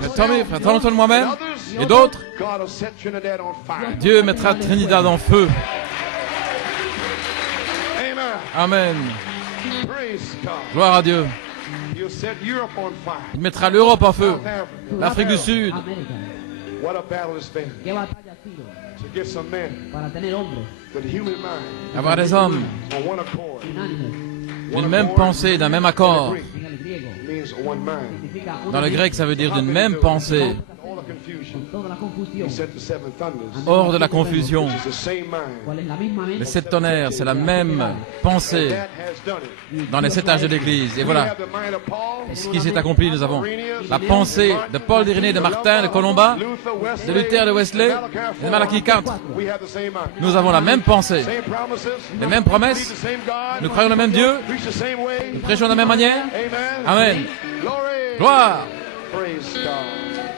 frère Tommy, frère Thornton, moi-même, et d'autres, God will set Trinidad on fire. Dieu mettra Trinidad en feu. Amen. Amen. Praise God. Gloire à Dieu. You'll set Europe on fire. Il mettra l'Europe en feu, South Africa. l'Afrique du Sud. What a battle it's been Qué batalla ha sido to get some men para tener hombres with a human mind Avoir des hommes on one accord. unánimes d'une même pensée, d'un même accord. en el griego. Means one mind. Significa Dans le una grec, ça veut dire d'une même pensée, All the confusion. toda la confusión. He set the seven thunders. hors de la confusion. It's the same mind. ¿Cuál es la misma mente? Les sept tonnerres, c'est la même pensée That has done it. dans les 7 âges de l'Église. Et We voilà have the mind of Paul, ce qui s'est accompli. Nous avons la pensée de Paul d'Irénée, de Martin, de Colomba, Luther, de Wesley, Luther, de Wesley, et de Malachie 4. we have the same mind. Nous avons la même pensée, Same promises. les mêmes Believe promesses, the same God. nous croyons le même Dieu, Preach the same way. nous prêchons de la même manière. Amen. Amen. Glory. Gloire. Praise God.